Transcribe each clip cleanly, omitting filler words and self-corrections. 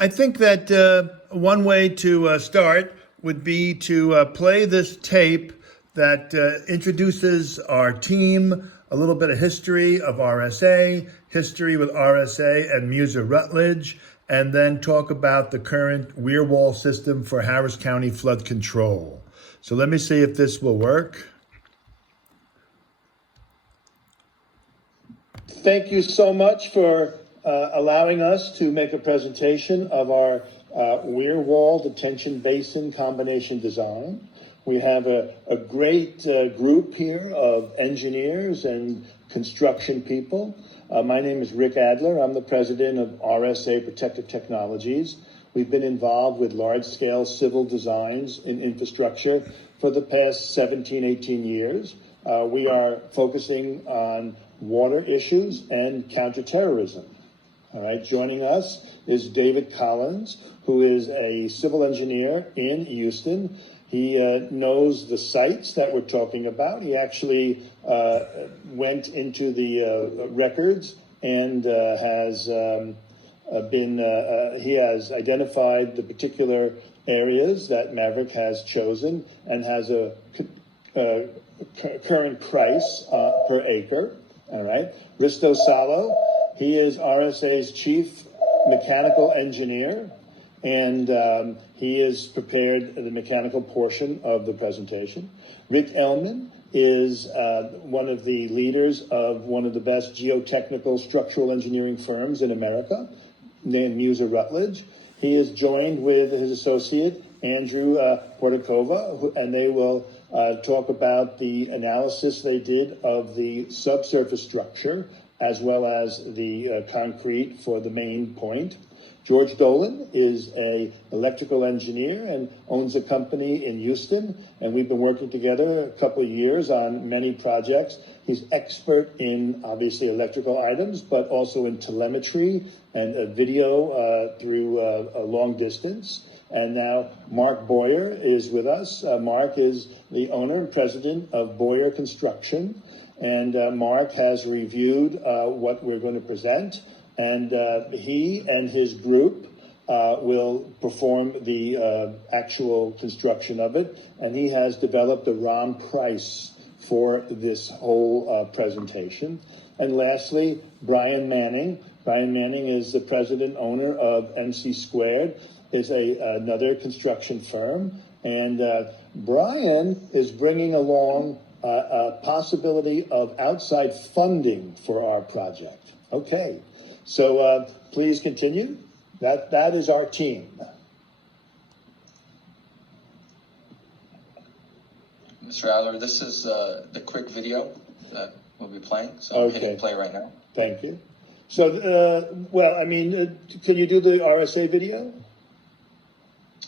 I think that one way to start would be to play this tape that introduces our team, a little bit of history of RSA, history with RSA and Muser Rutledge, and then talk about the current weir wall system for Harris County flood control. So let me see if this will work. Thank you so much for allowing us to make a presentation of our weir wall detention basin combination design. We have a great group here of engineers and construction people. My name is Rick Adler. I'm the president of RSA Protective Technologies. We've been involved with large-scale civil designs in infrastructure for the past 17, 18 years. We are focusing on water issues and counterterrorism. All right, joining us is David Collins, who is a civil engineer in Houston. He knows the sites that we're talking about. He actually went into the records and he has identified the particular areas that Maverick has chosen and has a current price per acre. All right. Risto Salo, he is RSA's chief mechanical engineer, and he has prepared the mechanical portion of the presentation. Rick Ellman is one of the leaders of one of the best geotechnical structural engineering firms in America, named Muser Rutledge. He is joined with his associate, Andrew Portakova, and they will talk about the analysis they did of the subsurface structure as well as the concrete for the main point. George Dolan is an electrical engineer and owns a company in Houston, and we've been working together a couple of years on many projects. He's expert in, obviously, electrical items, but also in telemetry and video through a long distance. And now Mark Boyer is with us. Mark is the owner and president of Boyer Construction. And Mark has reviewed what we're going to present. And he and his group will perform the actual construction of it. And he has developed a ROM price for this whole presentation. And lastly, Brian Manning. Brian Manning is the president owner of MC Squared. Is another construction firm, and Brian is bringing along a possibility of outside funding for our project. Okay, so please continue. That is our team. Mr. Adler, this is the quick video that we'll be playing, so I'm hitting play right now. Thank you. So, can you do the RSA video?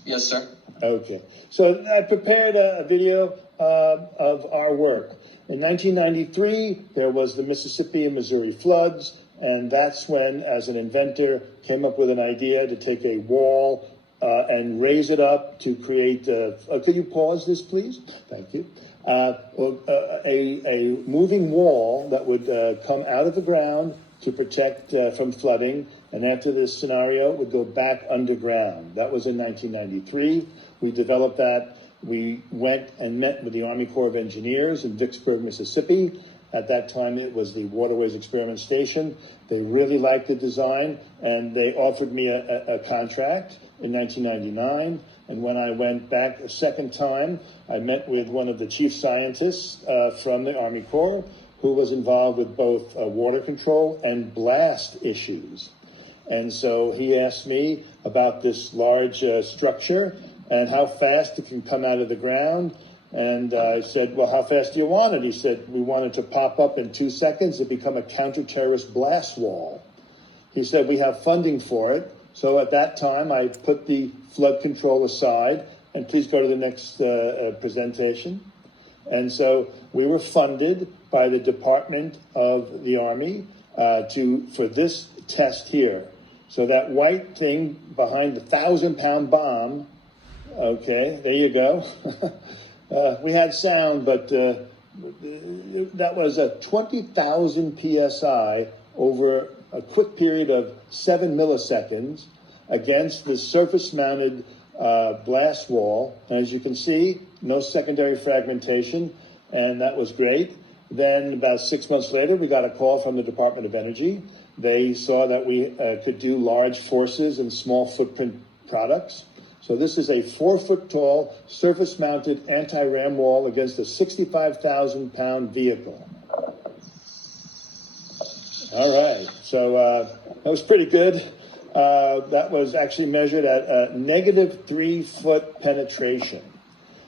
Yes, sir. Okay. So I prepared a video of our work. In 1993, there was the Mississippi and Missouri floods, and that's when, as an inventor, came up with an idea to take a wall and raise it up to create could you pause this, please? Thank you. A moving wall that would come out of the ground to protect from flooding, and after this scenario, it would go back underground. That was in 1993. We developed that. We went and met with the Army Corps of Engineers in Vicksburg, Mississippi. At that time, it was the Waterways Experiment Station. They really liked the design, and they offered me a contract in 1999. And when I went back a second time, I met with one of the chief scientists from the Army Corps, who was involved with both water control and blast issues. And so he asked me about this large structure and how fast it can come out of the ground. And I said, well, how fast do you want it? He said, we want it to pop up in 2 seconds and become a counter-terrorist blast wall. He said, we have funding for it. So at that time, I put the flood control aside. And please go to the next presentation. And so we were funded by the Department of the Army for this test here. So that white thing behind the 1,000-pound bomb, okay, there you go. We had sound, but that was a 20,000 PSI over a quick period of 7 milliseconds. against the surface-mounted blast wall. And as you can see, no secondary fragmentation, and that was great. Then about 6 months later, we got a call from the Department of Energy. They saw that we could do large forces and small footprint products. So this is a 4-foot-tall, surface-mounted anti-ram wall against a 65,000-pound vehicle. All right, so that was pretty good. That was actually measured at a negative 3-foot penetration.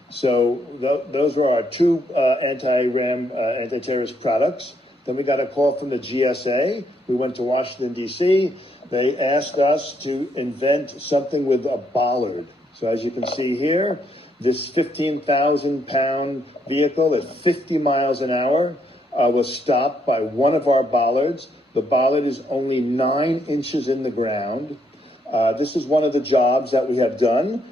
So those were our two anti-ram, anti-terrorist products. Then we got a call from the GSA. We went to Washington, D.C. They asked us to invent something with a bollard. So as you can see here, this 15,000-pound vehicle at 50 miles an hour was stopped by one of our bollards. The bollard is only 9 inches in the ground. This is one of the jobs that we have done,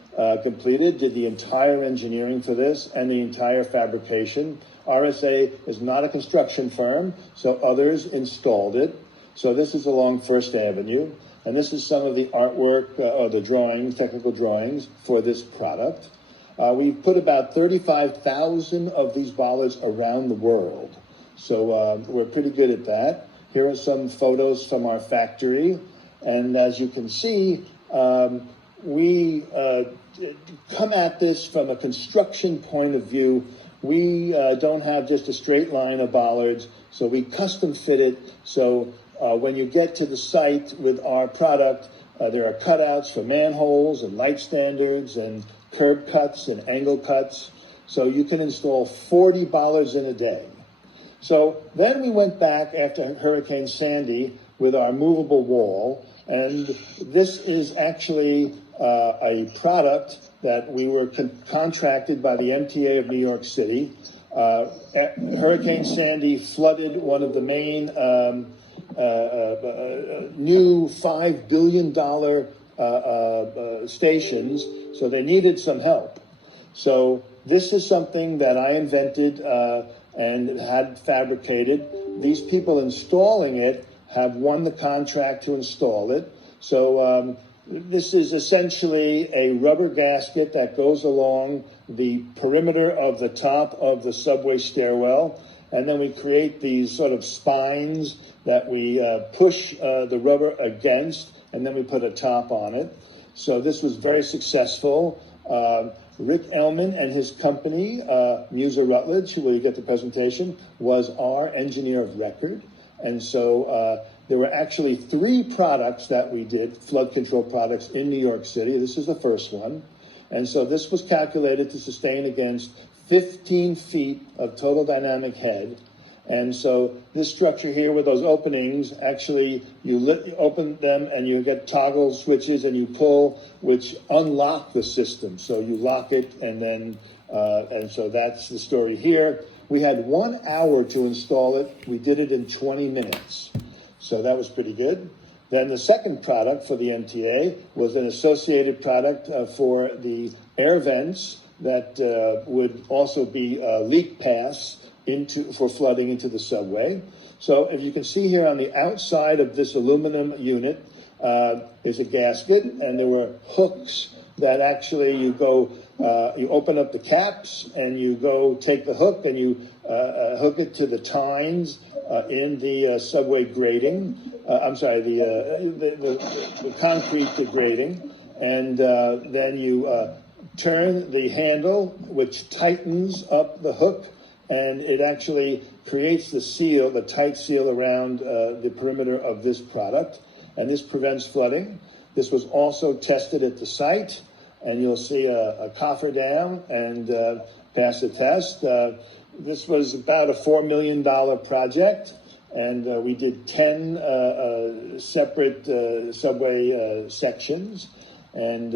completed, did the entire engineering for this and the entire fabrication. RSA is not a construction firm, so others installed it. So this is along First Avenue, and this is some of the artwork or the drawings, technical drawings for this product. We put about 35,000 of these bollards around the world, so we're pretty good at that. Here are some photos from our factory, and as you can see, we come at this from a construction point of view. We don't have just a straight line of bollards, so we custom fit it. So when you get to the site with our product, there are cutouts for manholes and light standards and curb cuts and angle cuts. So you can install 40 bollards in a day. So then we went back after Hurricane Sandy with our movable wall, and this is actually a product that we were contracted by the MTA of New York City. Hurricane Sandy flooded one of the main new $5 billion stations, so they needed some help. So this is something that I invented and had fabricated. These people installing it have won the contract to install it. So this is essentially a rubber gasket that goes along the perimeter of the top of the subway stairwell, and then we create these sort of spines that we push the rubber against, and then we put a top on it. So this was very successful. Rick Ellman and his company, Muser Rutledge, where you get the presentation, was our engineer of record. And so there were actually 3 products that we did, flood control products in New York City. This is the first one. And so this was calculated to sustain against 15 feet of total dynamic head. And so this structure here with those openings, actually you open them and you get toggle switches and you pull, which unlock the system. So you lock it and then, and so that's the story here. We had 1 hour to install it. We did it in 20 minutes. So that was pretty good. Then the second product for the MTA was an associated product for the air vents that would also be leak paths for flooding into the subway. So if you can see here on the outside of this aluminum unit is a gasket, and there were hooks that actually you open up the caps and you go take the hook and you hook it to the tines in the subway grating. I'm sorry, the concrete grating, and then you turn the handle, which tightens up the hook, and it actually creates the seal, the tight seal around the perimeter of this product, and this prevents flooding. This was also tested at the site, and you'll see a cofferdam and pass the test. This was about a $4 million project, and we did 10 separate subway sections, and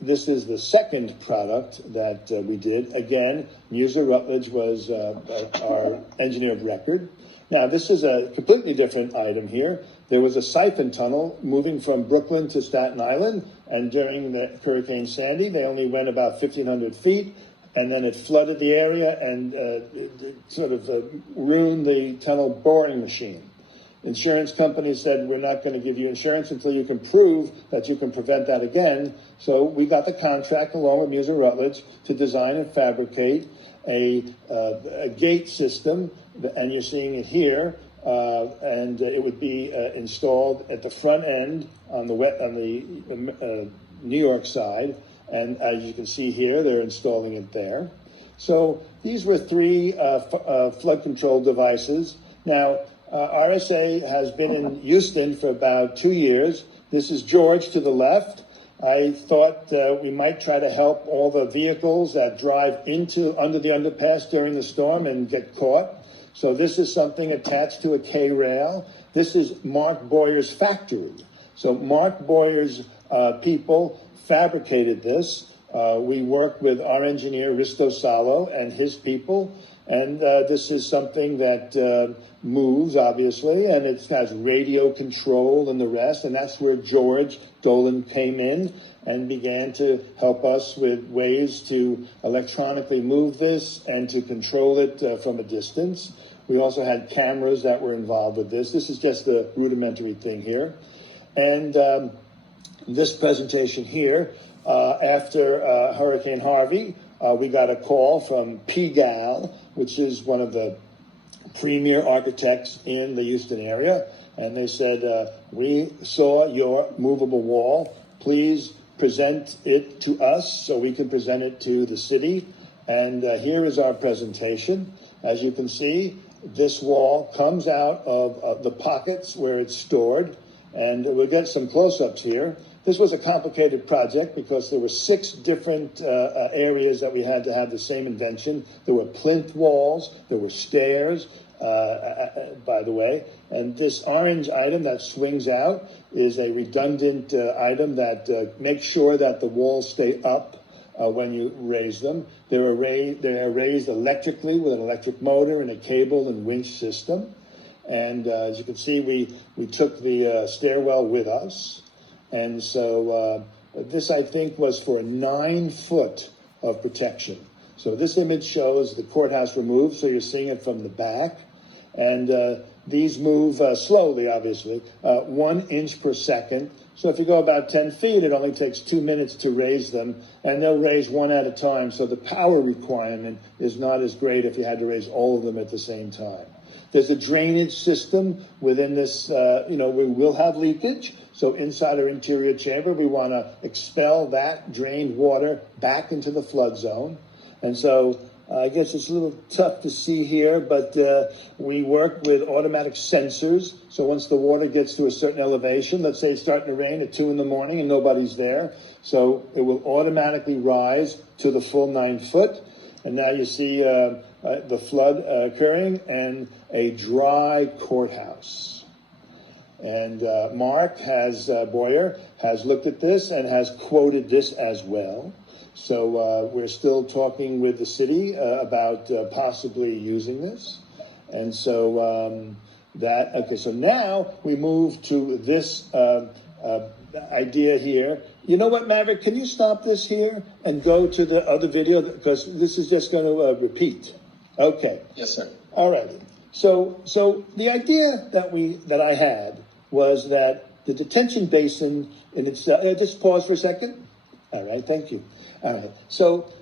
this is the second product that we did. Again, Muser Rutledge was our engineer of record. Now, this is a completely different item here. There was a siphon tunnel moving from Brooklyn to Staten Island, and during the Hurricane Sandy, they only went about 1,500 feet, and then it flooded the area and sort of ruined the tunnel boring machine. insurance companies said, we're not going to give you insurance until you can prove that you can prevent that again. So we got the contract along with Muser Rutledge to design and fabricate a gate system, and you're seeing it here. And it would be installed at the front end on the New York side. And as you can see here, they're installing it there. So these were three flood control devices. Now, RSA has been in Houston for about 2 years. This is George to the left. I thought we might try to help all the vehicles that drive under the underpass during the storm and get caught. So this is something attached to a K-rail. This is Mark Boyer's factory. So Mark Boyer's people fabricated this. We worked with our engineer, Risto Salo, and his people. And this is something that moves, obviously, and it has radio control and the rest. And that's where George Dolan came in and began to help us with ways to electronically move this and to control it from a distance. We also had cameras that were involved with this. This is just the rudimentary thing here. And this presentation here, after Hurricane Harvey, we got a call from PGAL, which is one of the premier architects in the Houston area. And they said, we saw your movable wall. Please present it to us so we can present it to the city. And here is our presentation. As you can see, this wall comes out of the pockets where it's stored. And we'll get some close-ups here. This was a complicated project because there were 6 different areas that we had to have the same invention. There were plinth walls, there were stairs, by the way. And this orange item that swings out is a redundant item that makes sure that the walls stay up when you raise them. They are raised electrically with an electric motor and a cable and winch system. And as you can see, we took the stairwell with us. And so this, I think, was for 9 foot of protection. So this image shows the courthouse removed, so you're seeing it from the back. And these move slowly, obviously, 1 inch per second. So if you go about 10 feet, it only takes 2 minutes to raise them, and they'll raise one at a time. So the power requirement is not as great if you had to raise all of them at the same time. There's a drainage system within this, we will have leakage. So inside our interior chamber, we want to expel that drained water back into the flood zone. And so I guess it's a little tough to see here, but we work with automatic sensors. So once the water gets to a certain elevation, let's say it's starting to rain at 2 in the morning and nobody's there, so it will automatically rise to the full 9 foot. And now you see the flood occurring and a dry courthouse. And Mark Boyer has looked at this and has quoted this as well. So we're still talking with the city about possibly using this. And so so now we move to this idea here. You know what, Maverick, can you stop this here and go to the other video? Because this is just going to repeat. Okay. Yes, sir. All righty. So the idea that I had was that the detention basin in itself, just pause for a second. All right, thank you. All right, so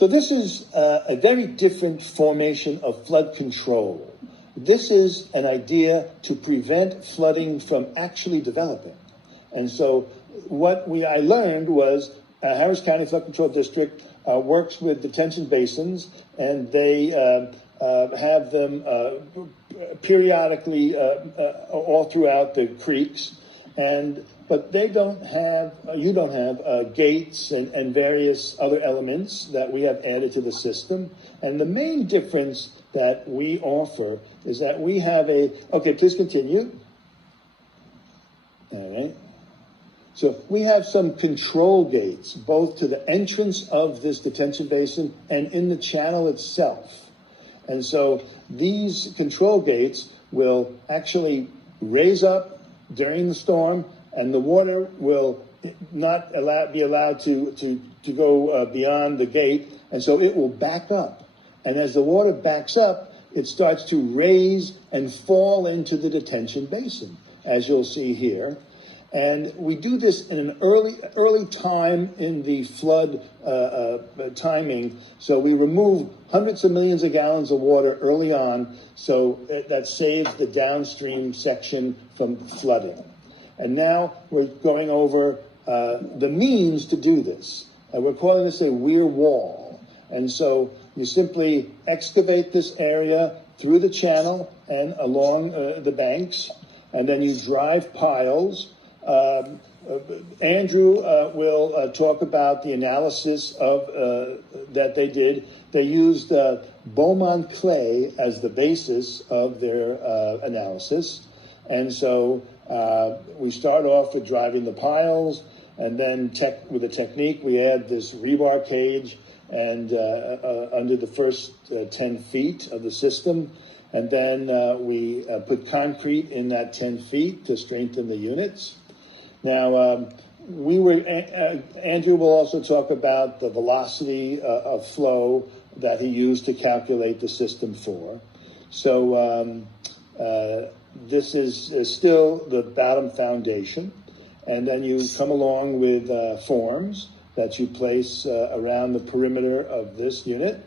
this is a very different formation of flood control. This is an idea to prevent flooding from actually developing. And so what I learned was Harris County Flood Control District works with detention basins, and they have them periodically all throughout the creeks, but you don't have gates and various other elements that we have added to the system. And the main difference that we offer is that we have okay, please continue. All right. So we have some control gates, both to the entrance of this detention basin and in the channel itself. And so these control gates will actually raise up during the storm, and the water will not be allowed to go beyond the gate, and so it will back up. And as the water backs up, it starts to raise and fall into the detention basin, as you'll see here. And we do this in an early time in the flood timing. So we remove hundreds of millions of gallons of water early on, so that saves the downstream section from flooding. And now we're going over the means to do this. We're calling this a weir wall. And so you simply excavate this area through the channel and along the banks, and then you drive piles. Andrew will talk about the analysis of that they did. They used Beaumont clay as the basis of their analysis. And so we start off with driving the piles, and then with a technique, we add this rebar cage and under the first 10 feet of the system. And then we put concrete in that 10 feet to strengthen the units. Now, Andrew will also talk about the velocity of flow that he used to calculate the system for. So this is still the bottom foundation. And then you come along with forms that you place around the perimeter of this unit.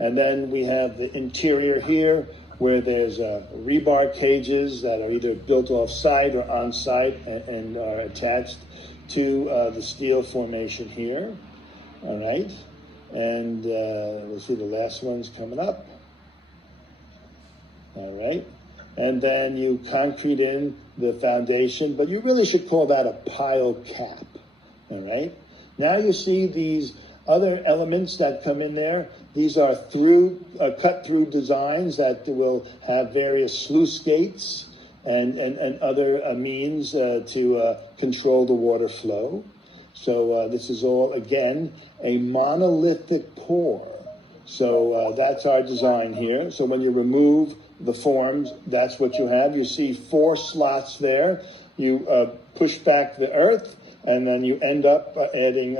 And then we have the interior here, where there's rebar cages that are either built off-site or on-site and are attached to the steel formation here. All right. And we'll see the last one's coming up. All right. And then you concrete in the foundation, but you really should call that a pile cap. All right. Now you see these other elements that come in there. These are cut-through designs that will have various sluice gates and other means to control the water flow. So this is all, again, a monolithic pour. So that's our design here. So when you remove the forms, that's what you have. You see 4 slots there. You push back the earth, and then you end up adding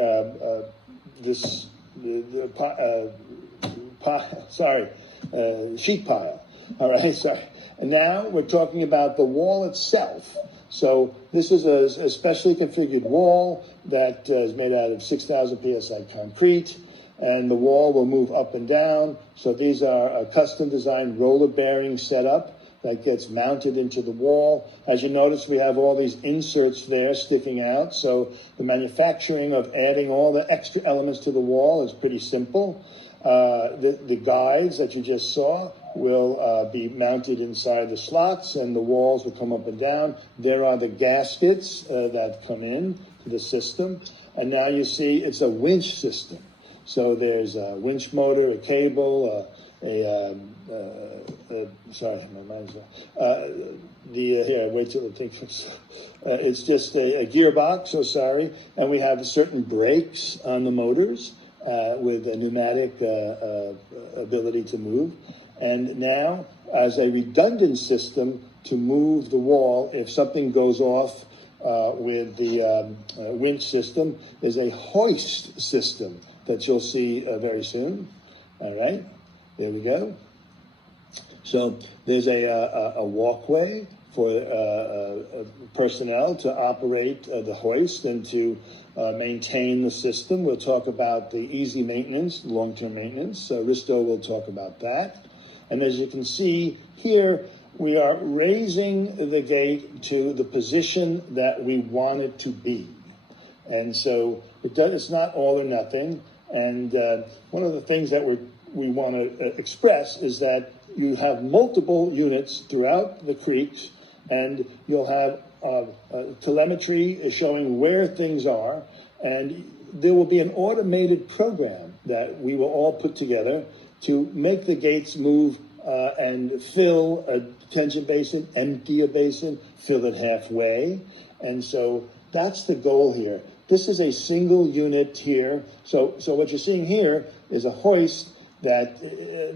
sheet pile. All right, sorry. And now we're talking about the wall itself. So this is a specially configured wall that is made out of 6,000 psi concrete, and the wall will move up and down. So these are a custom designed roller bearing setup that gets mounted into the wall. As you notice, we have all these inserts there sticking out. So the manufacturing of adding all the extra elements to the wall is pretty simple. The guides that you just saw will be mounted inside the slots, and the walls will come up and down. There are the gaskets that come in to the system. And now you see it's a winch system. So there's a winch motor, a cable, sorry, my mind's here, wait till it takes, it's just a gearbox, so sorry, and we have certain brakes on the motors with a pneumatic ability to move. And now, as a redundant system to move the wall, if something goes off with the winch system, is a hoist system that you'll see very soon. All right, there we go. So there's a walkway for personnel to operate the hoist and to maintain the system. We'll talk about the easy maintenance, long-term maintenance. Risto will talk about that. And as you can see here, we are raising the gate to the position that we want it to be. And so it's not all or nothing. And one of the things that we want to express is that you have multiple units throughout the creeks, and you'll have telemetry showing where things are, and there will be an automated program that we will all put together to make the gates move and fill a detention basin, empty a basin, fill it halfway. And so that's the goal here. This is a single unit here. So what you're seeing here is a hoist that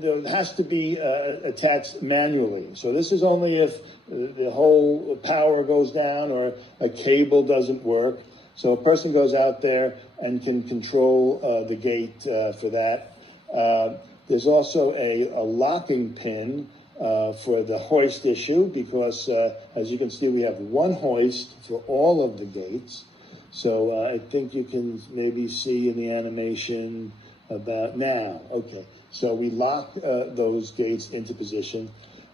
there has to be attached manually. So this is only if the whole power goes down or a cable doesn't work. So a person goes out there and can control the gate for that. There's also a locking pin for the hoist issue because, as you can see, we have one hoist for all of the gates. So I think you can maybe see in the animation about now. Okay, so we lock those gates into position,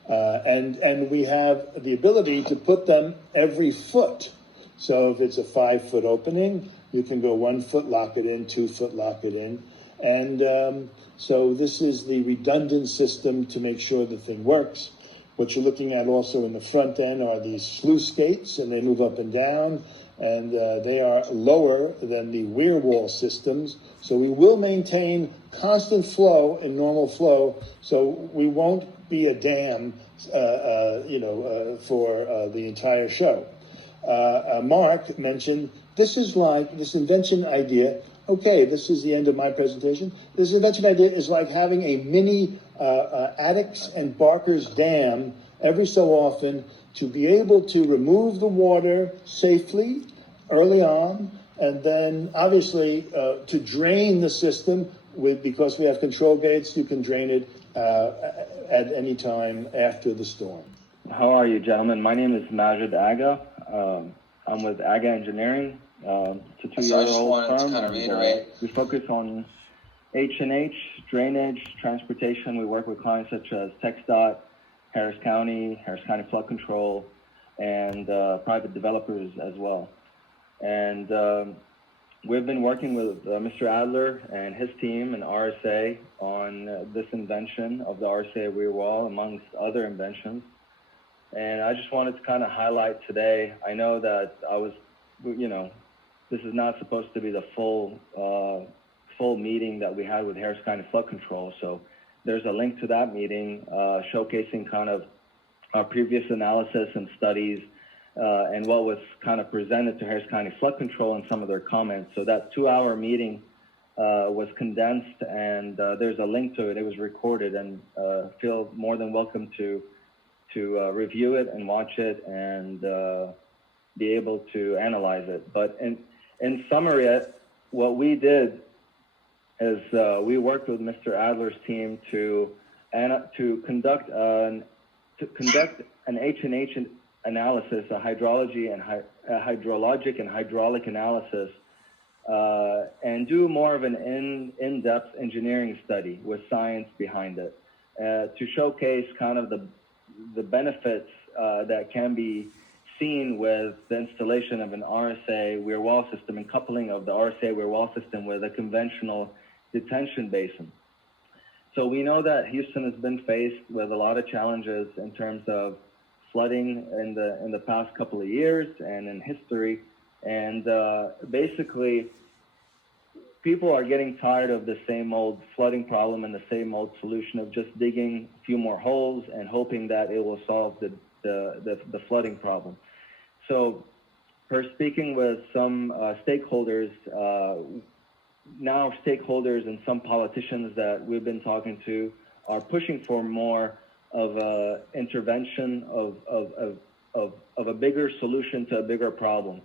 and we have the ability to put them every foot. So if it's a 5-foot opening, you can go 1 foot, lock it in, 2 foot, lock it in. And so this is the redundant system to make sure the thing works. What you're looking at also in the front end are these sluice gates, and they move up and down, and they are lower than the weir wall systems. So we will maintain constant flow and normal flow, so we won't be a dam, for the entire show. Mark mentioned this is like this invention idea. Okay, this is the end of my presentation. This invention idea is like having a mini Addicks and Barker's dam every so often to be able to remove the water safely early on, and then obviously to drain the system because we have control gates, you can drain it at any time after the storm. How are you, gentlemen? My name is Majid Aga. I'm with Aga Engineering. It's a 2-year-old firm. Kind of reiterate. We focus on H&H, drainage, transportation. We work with clients such as TxDOT, Harris County Flood Control, and private developers as well. And we've been working with Mr. Adler and his team and RSA on this invention of the RSA rear wall, amongst other inventions. And I just wanted to kind of highlight today, I know that this is not supposed to be the full meeting that we had with Harris County Flood Control. So there's a link to that meeting showcasing kind of our previous analysis and studies and what was kind of presented to Harris County Flood Control and some of their comments. So that 2-hour meeting was condensed, and there's a link to it. It was recorded, and feel more than welcome to review it and watch it and be able to analyze it. But in summary, what we did is we worked with Mr. Adler's team to conduct an H&H analysis, a hydrologic and hydraulic analysis, and do more of an in-depth engineering study with science behind it to showcase kind of the benefits that can be seen with the installation of an RSA weir wall system and coupling of the RSA weir wall system with a conventional detention basin. So we know that Houston has been faced with a lot of challenges in terms of flooding in the past couple of years and in history, and basically people are getting tired of the same old flooding problem and the same old solution of just digging a few more holes and hoping that it will solve the flooding problem. So, per speaking with some stakeholders, now stakeholders and some politicians that we've been talking to are pushing for more of a intervention of a bigger solution to a bigger problem.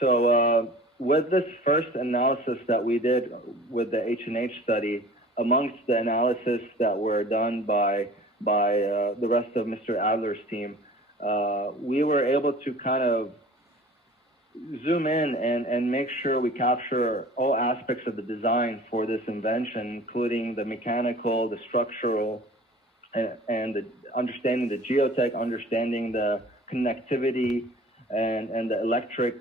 So with this first analysis that we did with the H&H study, amongst the analysis that were done by the rest of Mr. Adler's team, we were able to kind of zoom in and make sure we capture all aspects of the design for this invention, including the mechanical, the structural, and the understanding the geotech, understanding the connectivity and the electric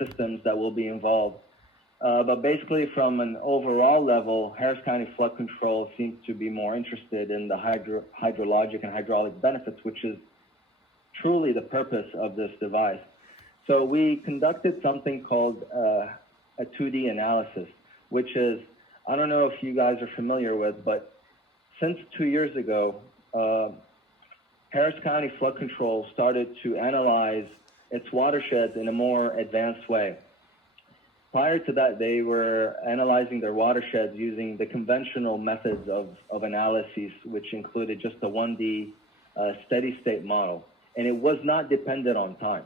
systems that will be involved. But basically, from an overall level, Harris County Flood Control seems to be more interested in the hydrologic and hydraulic benefits, which is truly the purpose of this device. So we conducted something called a 2D analysis, which is, I don't know if you guys are familiar with, but since 2 years ago, Harris County Flood Control started to analyze its watersheds in a more advanced way. Prior to that, they were analyzing their watersheds using the conventional methods of analysis, which included just a 1D steady state model, and it was not dependent on time.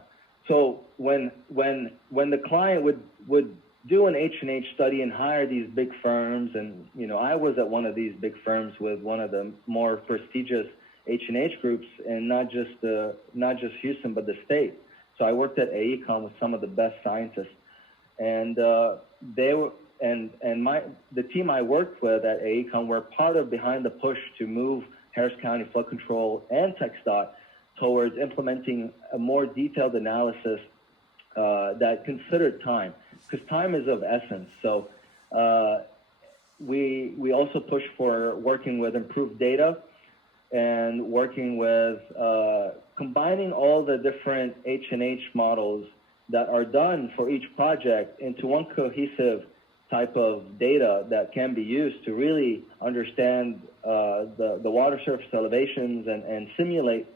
So when the client would do an H&H study and hire these big firms. And, you know, I was at one of these big firms with one of the more prestigious H&H groups, and not just Houston, but the state. So I worked at AECOM with some of the best scientists, and they were, and the team I worked with at AECOM were part of behind the push to move Harris County Flood Control and TxDOT towards implementing a more detailed analysis that considered time, because time is of essence. So we also push for working with improved data and working with combining all the different H&H models that are done for each project into one cohesive type of data that can be used to really understand the water surface elevations and simulate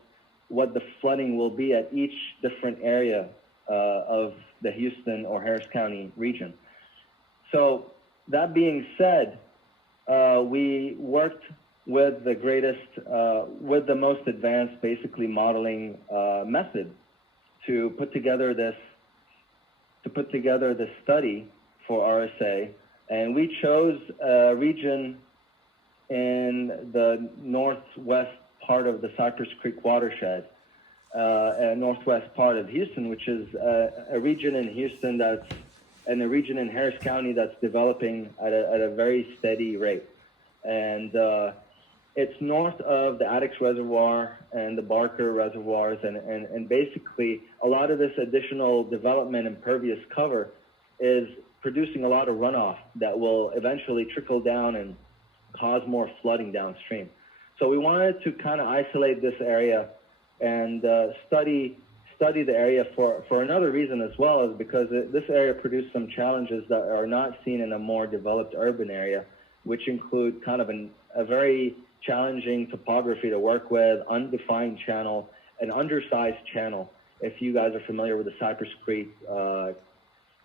what the flooding will be at each different area of the Houston or Harris County region. So that being said, we worked with the greatest, with the most advanced, basically modeling method to put together this study for RSA, and we chose a region in the northwest part of the Cypress Creek watershed, northwest part of Houston, which is a region in Houston and a region in Harris County that's developing at a very steady rate. And it's north of the Addicks Reservoir and the Barker Reservoirs, and basically a lot of this additional development and pervious cover is producing a lot of runoff that will eventually trickle down and cause more flooding downstream. So we wanted to kind of isolate this area and study the area for another reason as well, is because this area produced some challenges that are not seen in a more developed urban area, which include kind of a very challenging topography to work with, undefined channel, an undersized channel. If you guys are familiar with the Cypress Creek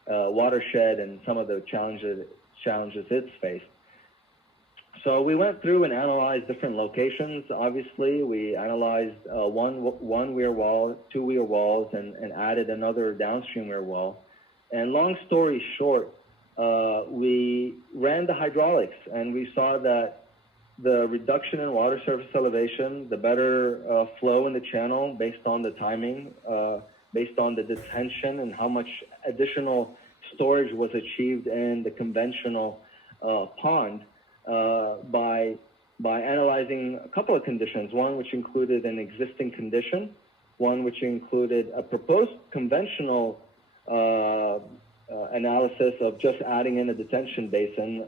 watershed and some of the challenges it's faced. So we went through and analyzed different locations. Obviously, we analyzed one weir wall, two weir walls, and added another downstream weir wall. And long story short, we ran the hydraulics, and we saw that the reduction in water surface elevation, the better flow in the channel based on the timing, based on the detention and how much additional storage was achieved in the conventional pond, by analyzing a couple of conditions, one which included an existing condition, one which included a proposed conventional analysis of just adding in a detention basin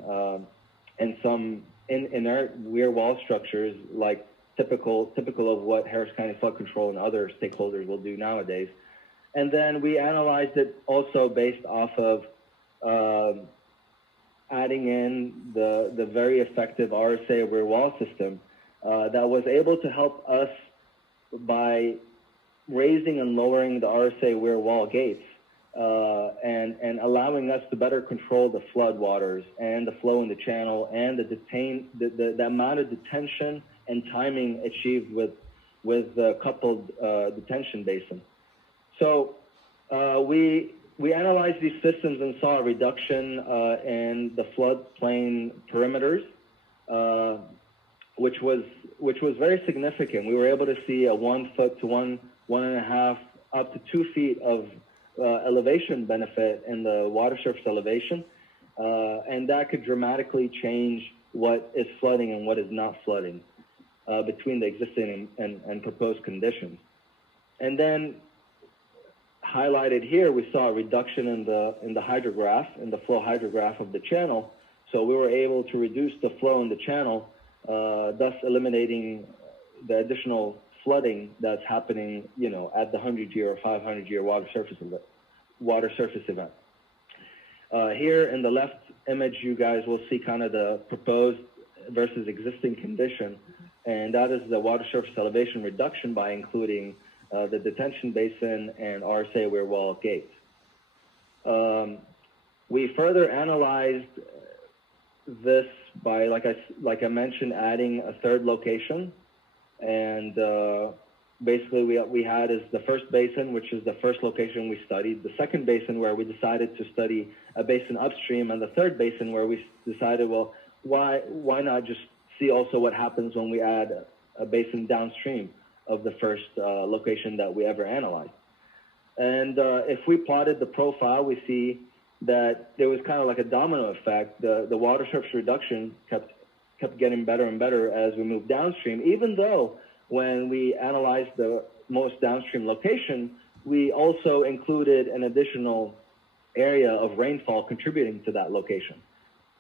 and some inert weir wall structures, like typical of what Harris County Flood Control and other stakeholders will do nowadays. And then we analyzed it also based off of adding in the very effective RSA weir wall system that was able to help us by raising and lowering the RSA weir wall gates and allowing us to better control the flood waters and the flow in the channel and the amount of detention and timing achieved with the coupled detention basin. So we analyzed these systems and saw a reduction in the floodplain perimeters, which was very significant. We were able to see a 1 foot to 1.5 up to 2 feet of elevation benefit in the water surface elevation, and that could dramatically change what is flooding and what is not flooding between the existing and proposed conditions. And then highlighted here, we saw a reduction in the hydrograph, in the flow hydrograph of the channel. So we were able to reduce the flow in the channel, thus eliminating the additional flooding that's happening, at the 100-year or 500-year water surface event. Here in the left image, you guys will see kind of the proposed versus existing condition, and that is the water surface elevation reduction by including the detention basin and RSA weir wall gates. We further analyzed this by, like I mentioned, adding a third location, and basically we had is the first basin, which is the first location we studied, the second basin where we decided to study a basin upstream, and the third basin where we decided, well, why not just see also what happens when we add a basin downstream of the first location that we ever analyzed. And if we plotted the profile, we see that there was kind of like a domino effect. The water surface reduction kept getting better and better as we moved downstream, even though when we analyzed the most downstream location, we also included an additional area of rainfall contributing to that location.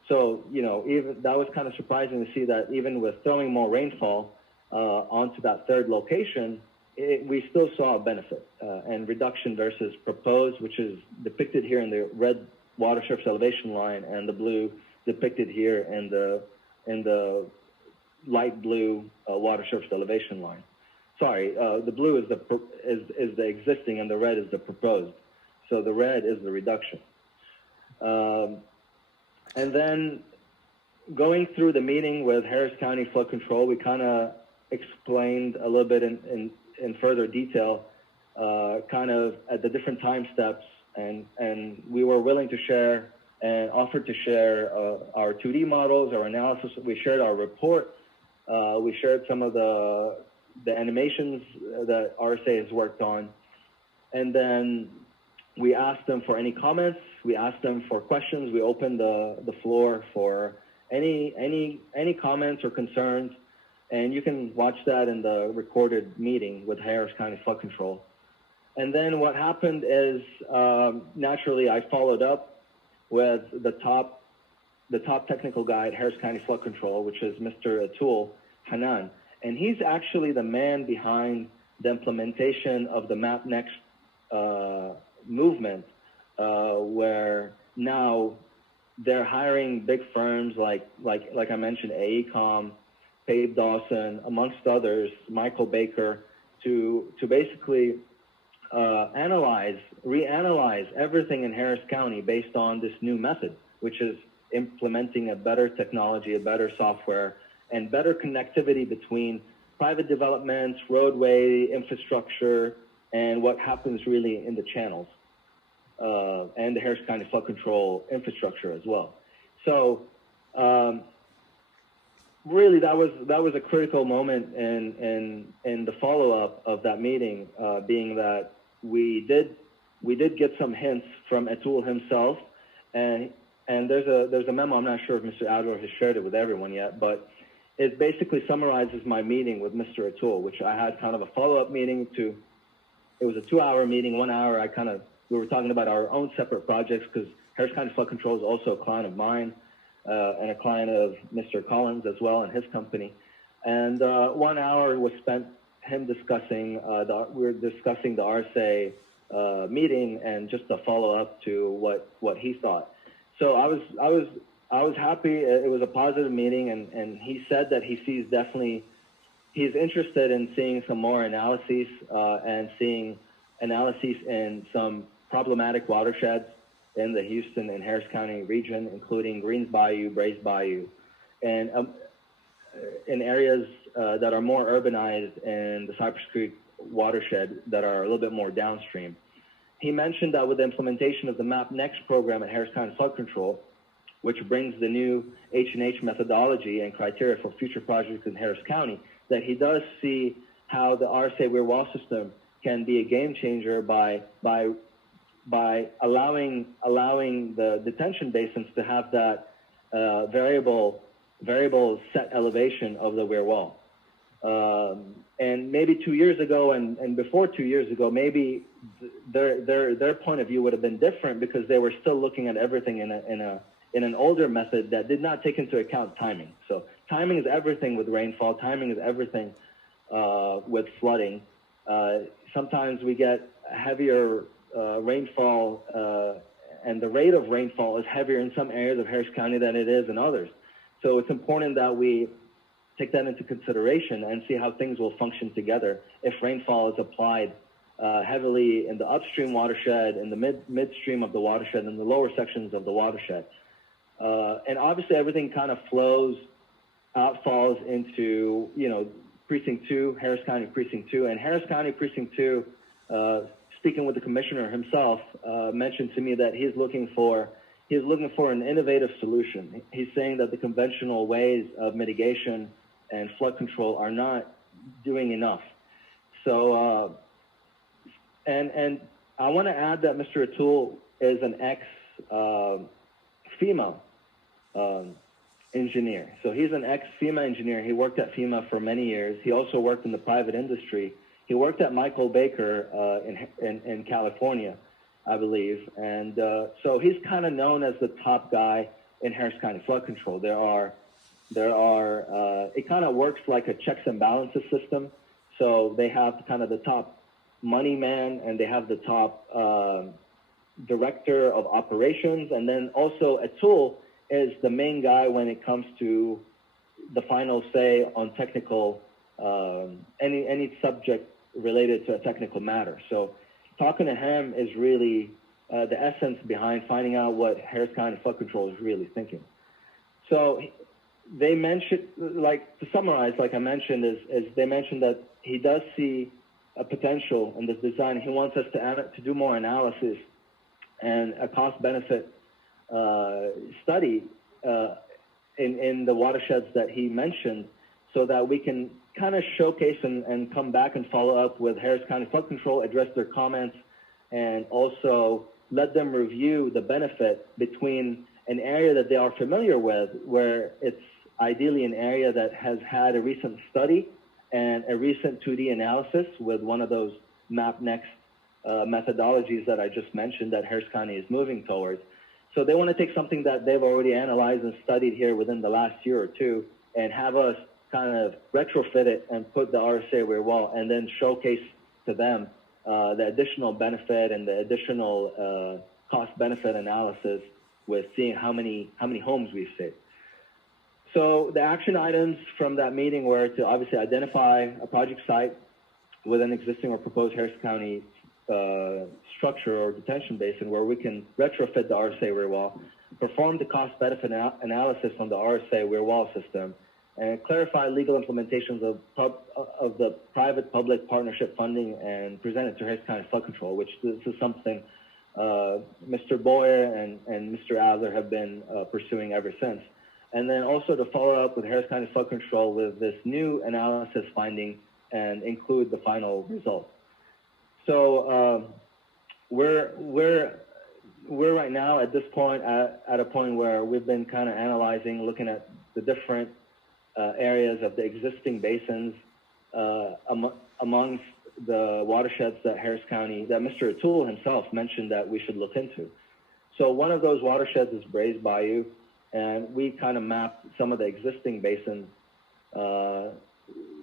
So, you know, even that was kind of surprising to see that even with throwing more rainfall onto that third location, we still saw a benefit and reduction versus proposed, which is depicted here in the red water surface elevation line, and the blue depicted here in the light blue water surface elevation line. Sorry, the blue is the existing, and the red is the proposed. So the red is the reduction. And then going through the meeting with Harris County Flood Control, we kind of explained a little bit in further detail, kind of at the different time steps, and we were willing to share and offered to share our 2D models, our analysis. We shared our report. We shared some of the animations that RSA has worked on, and then we asked them for any comments. We asked them for questions. We opened the floor for any comments or concerns, and you can watch that in the recorded meeting with Harris County Flood Control. And then what happened is, naturally, I followed up with the top technical guy at Harris County Flood Control, which is Mr. Atul Hanan, and he's actually the man behind the implementation of the MapNext movement, where now they're hiring big firms like I mentioned, AECOM, Pape Dawson, amongst others, Michael Baker, to basically reanalyze everything in Harris County based on this new method, which is implementing a better technology, a better software, and better connectivity between private developments, roadway infrastructure, and what happens really in the channels, and the Harris County Flood Control infrastructure as well. So really, that was a critical moment in the follow-up of that meeting, being that we did get some hints from Atul himself, and there's a memo. I'm not sure if Mr. Adler has shared it with everyone yet, but it basically summarizes my meeting with Mr. Atul, which I had kind of a follow-up meeting to. It was a 2-hour meeting. 1 hour, we were talking about our own separate projects, because Harris County Flood Control is also a client of mine, and a client of Mr. Collins as well and his company. And 1 hour was spent him discussing, we were discussing the RSA meeting and just a follow-up to what he thought. So I was happy. It was a positive meeting, and he said that he's interested in seeing some more analyses and seeing analyses in some problematic watersheds in the Houston and Harris County region, including Greens Bayou, Brays Bayou, and in areas that are more urbanized in the Cypress Creek watershed that are a little bit more downstream. He mentioned that with the implementation of the MapNext program at Harris County Flood Control, which brings the new H&H methodology and criteria for future projects in Harris County, that he does see how the RSA weir wall system can be a game changer by allowing the detention basins to have that variable set elevation of the weir wall. And maybe 2 years ago and before 2 years ago, maybe their point of view would have been different, because they were still looking at everything in an older method that did not take into account timing. So timing is everything with rainfall. Timing is everything with flooding. Sometimes we get heavier rainfall, and the rate of rainfall is heavier in some areas of Harris County than it is in others. So it's important that we take that into consideration and see how things will function together if rainfall is applied heavily in the upstream watershed, in the midstream of the watershed, and the lower sections of the watershed. And obviously everything kind of outfalls into, Precinct 2, Harris County Precinct 2, and Harris County Precinct 2, speaking with the commissioner himself, mentioned to me that he's looking for an innovative solution. He's saying that the conventional ways of mitigation and flood control are not doing enough. So, and I want to add that Mr. Atul is an ex-FEMA engineer. So he's an ex-FEMA engineer. He worked at FEMA for many years. He also worked in the private industry. He worked at Michael Baker in California, I believe. And so he's kind of known as the top guy in Harris County flood control. It kind of works like a checks and balances system. So they have kind of the top money man, and they have the top director of operations, and then also Atul is the main guy when it comes to the final say on technical, any subject related to a technical matter. So talking to him is really the essence behind finding out what Harris County Flood Control is really thinking. So they mentioned, like to summarize, like I mentioned, is they mentioned that he does see a potential in this design. He wants us to do more analysis and a cost-benefit study in the watersheds that he mentioned, so that we can kind of showcase and come back and follow up with Harris County Flood Control, address their comments, and also let them review the benefit between an area that they are familiar with, where it's ideally an area that has had a recent study and a recent 2D analysis with one of those MapNext methodologies that I just mentioned that Harris County is moving towards. So they want to take something that they've already analyzed and studied here within the last year or two and have us kind of retrofit it and put the RSA rear wall, and then showcase to them the additional benefit and the additional cost-benefit analysis with seeing how many homes we've saved. So the action items from that meeting were to obviously identify a project site with an existing or proposed Harris County structure or detention basin where we can retrofit the RSA rear wall, perform the cost-benefit analysis on the RSA rear wall system, and clarify legal implementations of the private-public partnership funding, and present it to Harris County Flood Control, which this is something Mr. Boyer and Mr. Adler have been pursuing ever since. And then also to follow up with Harris County Flood Control with this new analysis finding and include the final result. So we're right now at this point at a point where we've been kind of analyzing, looking at the different areas of the existing basins amongst the watersheds that Harris County, that Mr. Atul himself mentioned that we should look into. So one of those watersheds is Brays Bayou, and we kind of mapped some of the existing basins.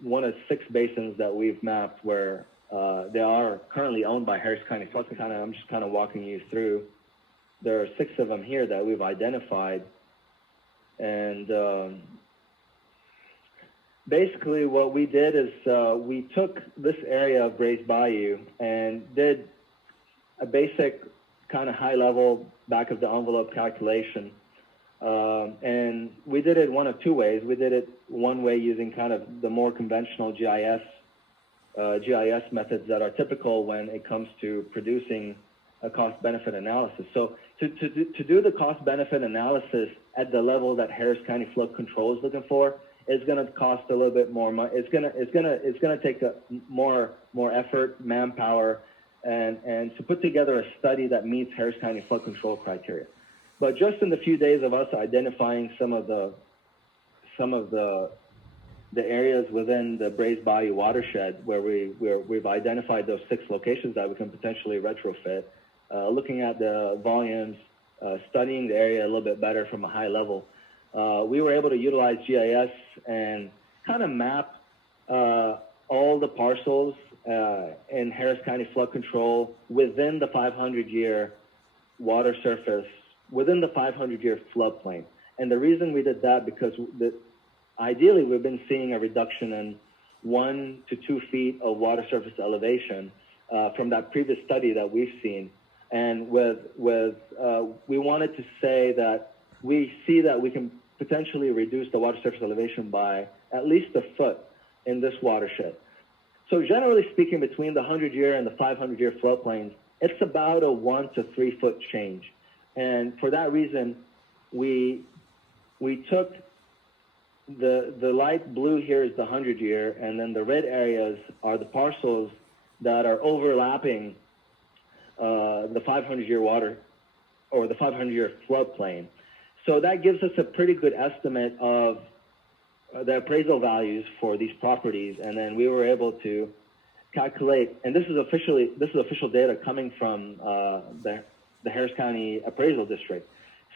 One of 6 basins that we've mapped where they are currently owned by Harris County Flood. I'm just kind of walking you through. There are 6 of them here that we've identified, and basically what we did is we took this area of Brays Bayou and did a basic kind of high-level back-of-the-envelope calculation. And we did it one of 2 ways. We did it one way using kind of the more conventional GIS methods that are typical when it comes to producing a cost-benefit analysis. So to do the cost-benefit analysis at the level that Harris County Flood Control is looking for is going to cost a little bit more money. It's going to take more effort, manpower, and to put together a study that meets Harris County Flood Control criteria. But just in the few days of us identifying some of the areas within the Brays Bayou watershed where we've identified those 6 locations that we can potentially retrofit, looking at the volumes, studying the area a little bit better from a high level, we were able to utilize GIS and kind of map all the parcels in Harris County Flood Control within the 500-year water surface, within the 500-year floodplain. And the reason we did that, because ideally we've been seeing a reduction in 1 to 2 feet of water surface elevation from that previous study that we've seen. And we wanted to say that we see that we can potentially reduce the water surface elevation by at least 1 foot in this watershed. So generally speaking, between the 100-year and the 500-year floodplains, it's about a 1 to 3 foot change. And for that reason, we took the light blue here is the 100-year, and then the red areas are the parcels that are overlapping the 500-year water or the 500-year floodplain. So that gives us a pretty good estimate of the appraisal values for these properties, and then we were able to calculate. And this is official data coming from the Harris County Appraisal District.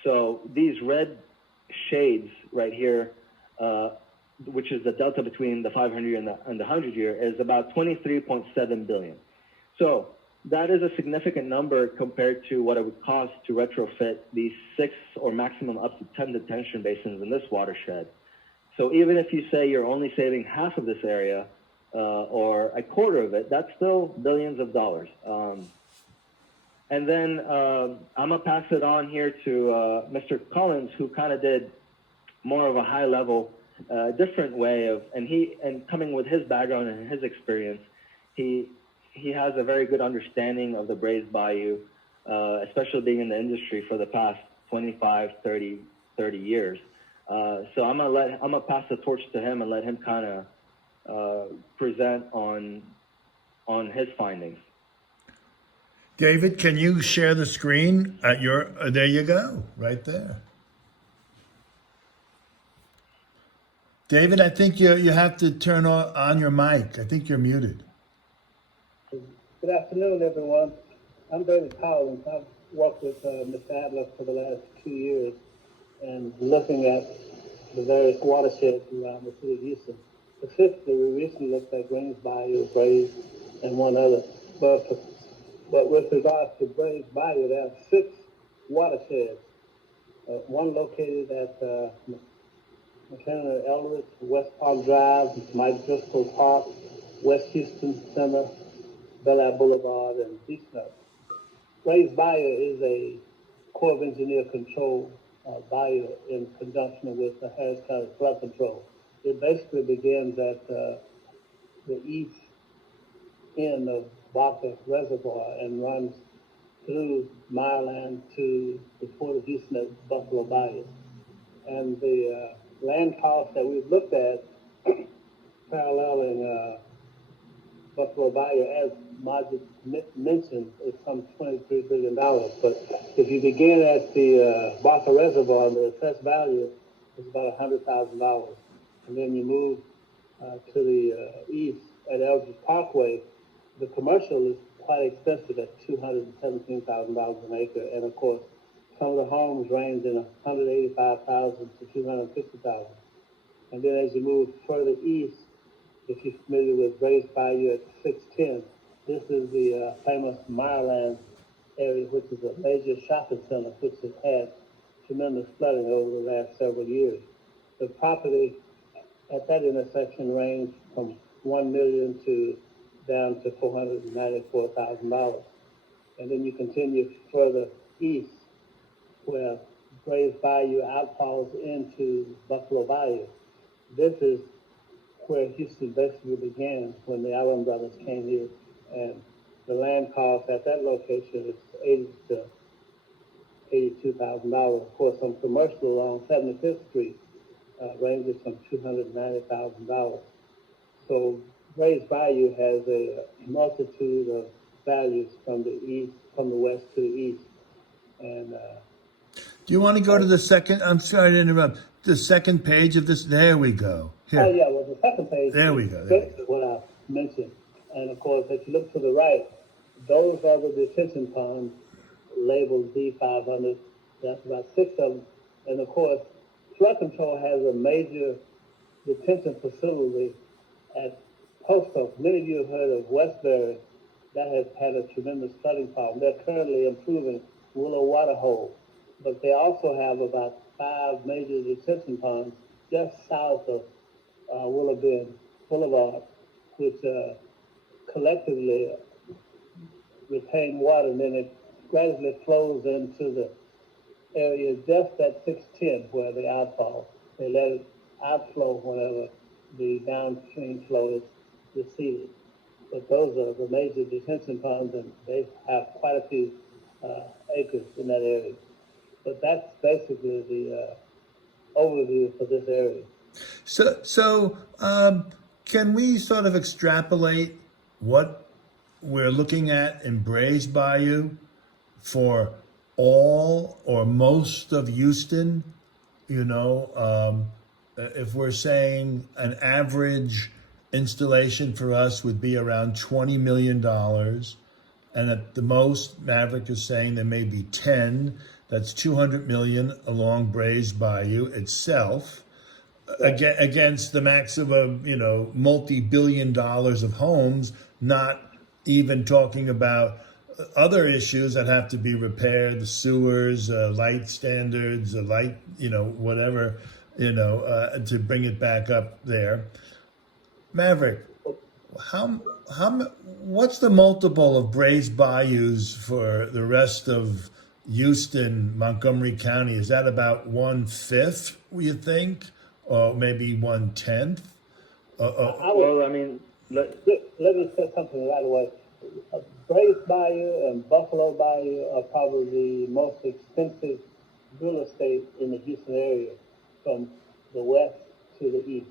So these red shades right here, which is the delta between the 500-year and the 100-year, is about 23.7 billion. So that is a significant number compared to what it would cost to retrofit these 6 or maximum up to 10 detention basins in this watershed. So even if you say you're only saving half of this area or a quarter of it, that's still billions of dollars. And then I'm gonna pass it on here to Mr. Collins, who kind of did more of a high level, different way of, and coming with his background and his experience, he has a very good understanding of the Brays Bayou, especially being in the industry for the past 25, 30 years. So I'm gonna pass the torch to him and let him kind of present on his findings. David, can you share the screen at your? There you go, right there. David, I think you have to turn on your mic. I think you're muted. Good afternoon, everyone. I'm David Collins. I've worked with Mr. Adler for the last 2 years and looking at the various watersheds around the city of Houston. Specifically, we recently looked at Greens Bayou, Brays, and one other. But with regards to Brays Bayou, there are 6 watersheds. One located at McKenna Eldridge, West Park Drive, Mike Driscoll Park, West Houston Center, Bel Air Boulevard, and Beach Nut. Brays Bayou is a Corps of Engineer control bayou in conjunction with the Harris County Flood Control. It basically begins at the east end of Barker Reservoir and runs through Mireland to the Port of Houston at Buffalo Bayou. And the land cost that we've looked at paralleling Buffalo Bayou, as Majid mentioned, is some $23 billion. But if you begin at the Barker Reservoir, the assessed value is about $100,000. And then you move to the east at Eldridge Parkway, the commercial is quite expensive at $217,000 an acre. And of course, some of the homes range in $185,000 to $250,000. And then as you move further east, if you're familiar with Brays Bayou at 610, this is the famous Mireland area, which is a major shopping center, which has had tremendous flooding over the last several years. The property at that intersection range from $1 million to down to $494,000. And then you continue further east, where Brays Bayou outfalls into Buffalo Bayou. This is where Houston basically began when the Allen brothers came here, and the land cost at that location is $80,000 to $82,000. Of course, some commercial along 75th Street ranges from $290,000. So Brays Bayou has a multitude of values from the east, from the west to the east, and. Do you want to go to the second? I'm sorry to interrupt. The second page of this. There we go. Here. Oh yeah, well the second page. There we go. There we go. What I mentioned, and of course, if you look to the right, those are the detention ponds labeled D500. That's about 6 of them, and of course, Flood Control has a major detention facility at Post Oak. Many of you have heard of Westbury. That has had a tremendous flooding problem. They're currently improving Willow Water Hole, but they also have about 5 major detention ponds just south of Willow Bend Boulevard, which collectively retain water, and then it gradually flows into the area just at 610 where they outfall. They let it outflow whenever the downstream flow is receded. But those are the major detention ponds, and they have quite a few acres in that area. But that's basically the overview for this area. So, can we sort of extrapolate what we're looking at in Brays Bayou for all or most of Houston? You know, if we're saying an average installation for us would be around $20 million, and at the most, Maverick is saying there may be 10. That's 200 million along Brays Bayou itself, against the maximum, you know, multi-billion dollars of homes, not even talking about other issues that have to be repaired, the sewers, light standards, light, you know, whatever, you know, to bring it back up there. Maverick, what's the multiple of Brays Bayous for the rest of Houston, Montgomery County? Is that about 1/5, you think, or maybe 1/10? Well, I mean, Let me say something right away. Brays Bayou and Buffalo Bayou are probably the most expensive real estate in the Houston area, from the west to the east.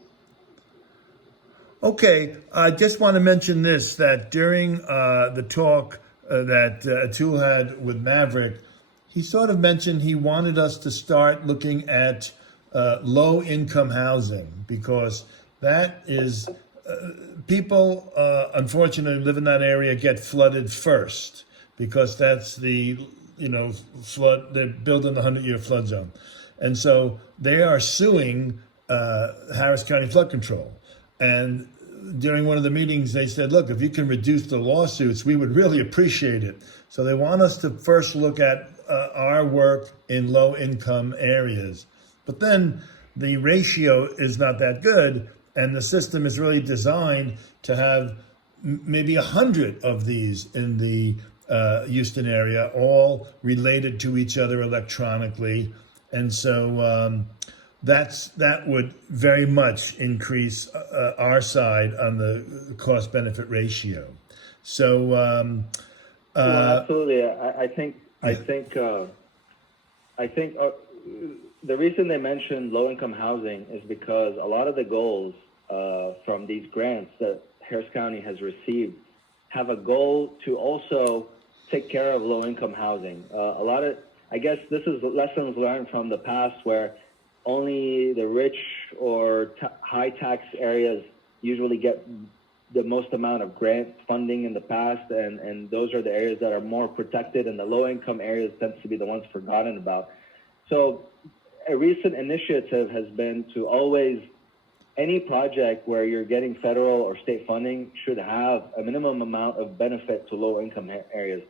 Okay, I just want to mention this, that during the talk that Atul had with Maverick, he sort of mentioned he wanted us to start looking at low-income housing, because that is, people unfortunately live in that area, get flooded first, because that's the, you know, flood, they're building the 100-year flood zone. And so they are suing Harris County Flood Control. And during one of the meetings, they said, look, if you can reduce the lawsuits, we would really appreciate it. So they want us to first look at our work in low-income areas. But then the ratio is not that good, and the system is really designed to have maybe 100 of these in the Houston area, all related to each other electronically. And so that would very much increase our side on the cost-benefit ratio. So, well, absolutely. I think the reason they mentioned low-income housing is because a lot of the goals from these grants that Harris County has received have a goal to also take care of low-income housing. A lot of, I guess this is lessons learned from the past, where only the rich or high tax areas usually get the most amount of grant funding in the past, and those are the areas that are more protected, and the low-income areas tends to be the ones forgotten about. So a recent initiative has been to always, any project where you're getting federal or state funding should have a minimum amount of benefit to low-income areas.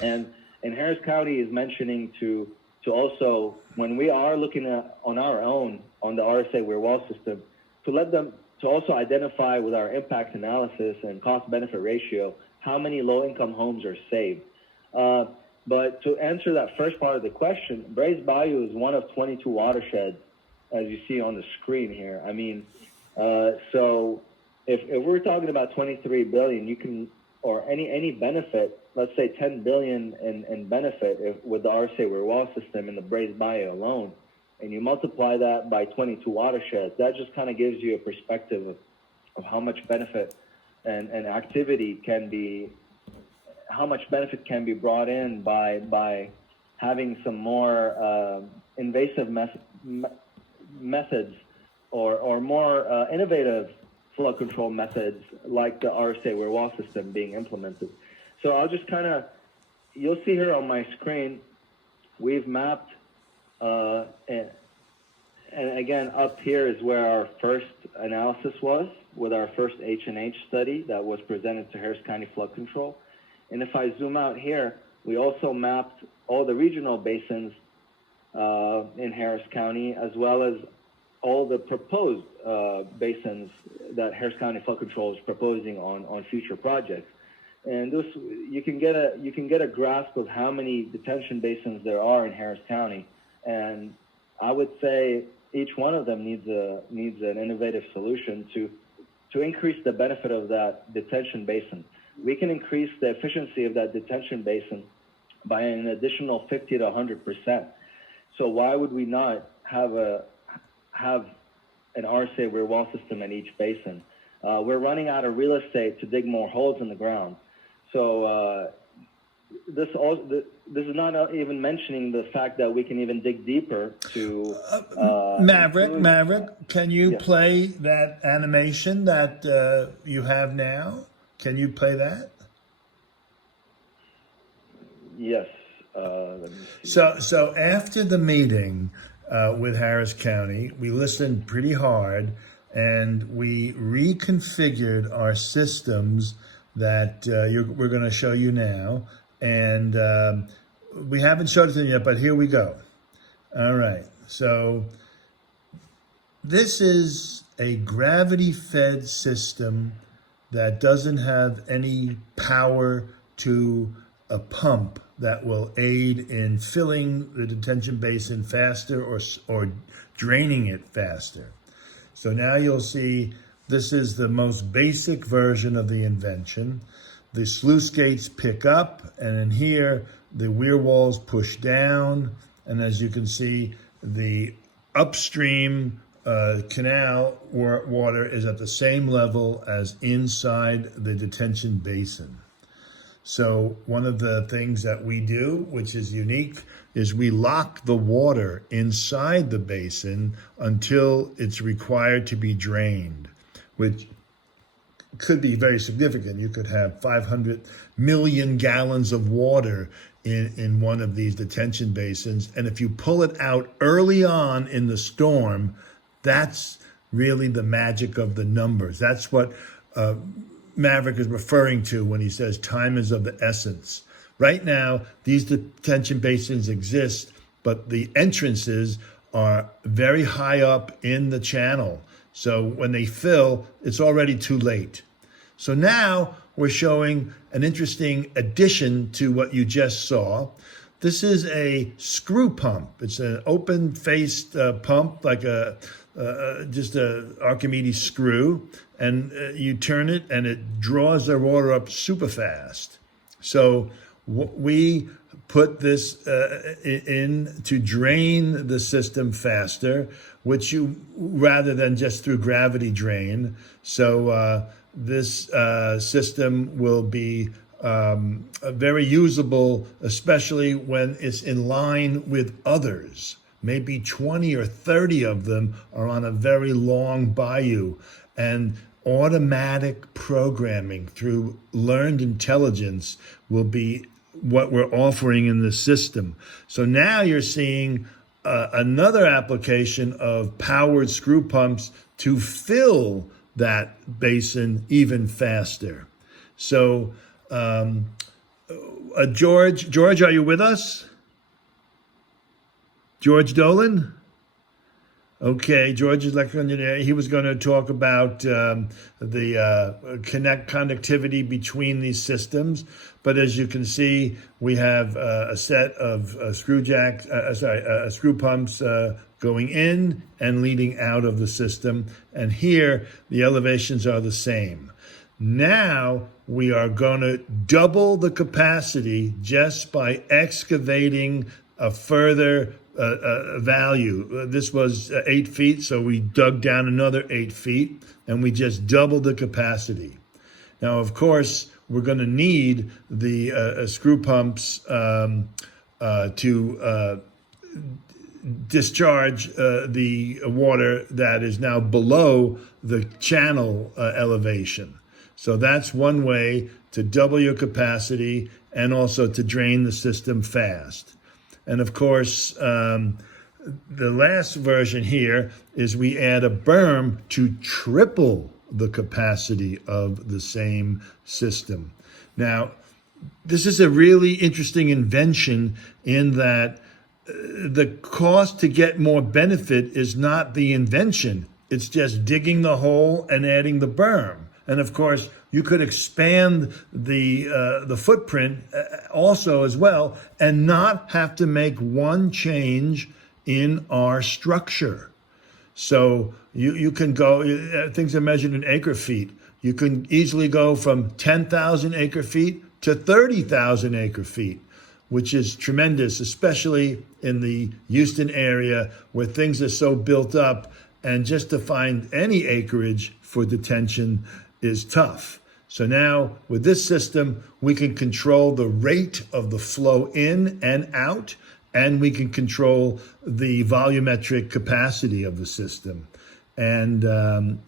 And Harris County is mentioning to also, when we are looking at on our own on the RSA Weir Wall system, to let them to also identify with our impact analysis and cost-benefit ratio how many low-income homes are saved. But to answer that first part of the question, Brays Bayou is one of 22 watersheds, as you see on the screen here. I mean, so if we're talking about 23 billion, you can, or any benefit, let's say 10 billion in benefit with the RSA Weir Wall system in the Brays Bayou alone, and you multiply that by 22 watersheds, that just kind of gives you a perspective of how much benefit and activity can be, how much benefit can be brought in by having some more invasive methods or more innovative flood control methods like the RSA Weir Wall system being implemented. So I'll just kind of, you'll see here on my screen, we've mapped, and again, up here is where our first analysis was with our first H&H study that was presented to Harris County Flood Control. And if I zoom out here, we also mapped all the regional basins in Harris County, as well as all the proposed basins that Harris County Flood Control is proposing on future projects. And this, you can get a grasp of how many detention basins there are in Harris County. And I would say each one of them needs an innovative solution to increase the benefit of that detention basin. We can increase the efficiency of that detention basin by an additional 50 to 100%. So why would we not have an RSA rear wall system in each basin? We're running out of real estate to dig more holes in the ground. So this is not even mentioning the fact that we can even dig deeper to Maverick, can you Yeah. play that animation that you have now? Can you play that? Yes. Let me see. So after the meeting with Harris County, we listened pretty hard and we reconfigured our systems that we're going to show you now. And we haven't showed it to them yet, but here we go. All right. So this is a gravity-fed system that doesn't have any power to a pump that will aid in filling the detention basin faster or draining it faster. So now you'll see this is the most basic version of the invention. The sluice gates pick up, and in here, the weir walls push down. And as you can see, the upstream canal water is at the same level as inside the detention basin. So one of the things that we do, which is unique, is we lock the water inside the basin until it's required to be drained, which could be very significant. You could have 500 million gallons of water in one of these detention basins. And if you pull it out early on in the storm, that's really the magic of the numbers. That's what Maverick is referring to when he says time is of the essence. Right now, these detention basins exist, but the entrances are very high up in the channel. So when they fill, it's already too late. So now we're showing an interesting addition to what you just saw. This is a screw pump. It's an open-faced pump, like just a Archimedes screw, and you turn it and it draws the water up super fast. So we put this in to drain the system faster, which rather than just through gravity drain. So this system will be very usable, especially when it's in line with others. Maybe 20 or 30 of them are on a very long bayou, and automatic programming through learned intelligence will be what we're offering in the system. So now you're seeing another application of powered screw pumps to fill that basin even faster. So, George, are you with us? George Dolan? Okay, George is electrical engineer. He was going to talk about the connectivity between these systems. But as you can see, we have a set of screw pumps going in and leading out of the system. And here, the elevations are the same. Now, we are going to double the capacity just by excavating a further value. This was 8 feet, so we dug down another 8 feet, and we just doubled the capacity. Now, of course, we're going to need the screw pumps to discharge the water that is now below the channel elevation. So that's one way to double your capacity and also to drain the system fast. And of course, the last version here is we add a berm to triple the capacity of the same system. Now, this is a really interesting invention in that the cost to get more benefit is not the invention. It's just digging the hole and adding the berm. And of course, you could expand the footprint also as well and not have to make one change in our structure. So you can go, things are measured in acre feet. You can easily go from 10,000 acre feet to 30,000 acre feet, which is tremendous, especially in the Houston area where things are so built up. And just to find any acreage for detention is tough. So now with this system, we can control the rate of the flow in and out, and we can control the volumetric capacity of the system. And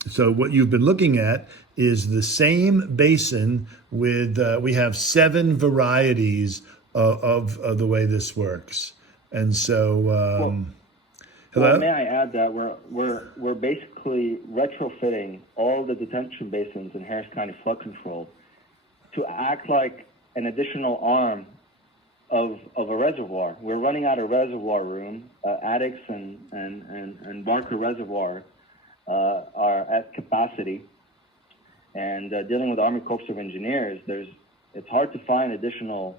so what you've been looking at is the same basin with, we have 7 varieties of the way this works. And so, hello? Well, may I add that we're basically retrofitting all the detention basins in Harris County Flood Control to act like an additional arm of a reservoir. We're running out of reservoir room. Addicts and Barker Reservoir are at capacity. And dealing with Army Corps of Engineers, it's hard to find additional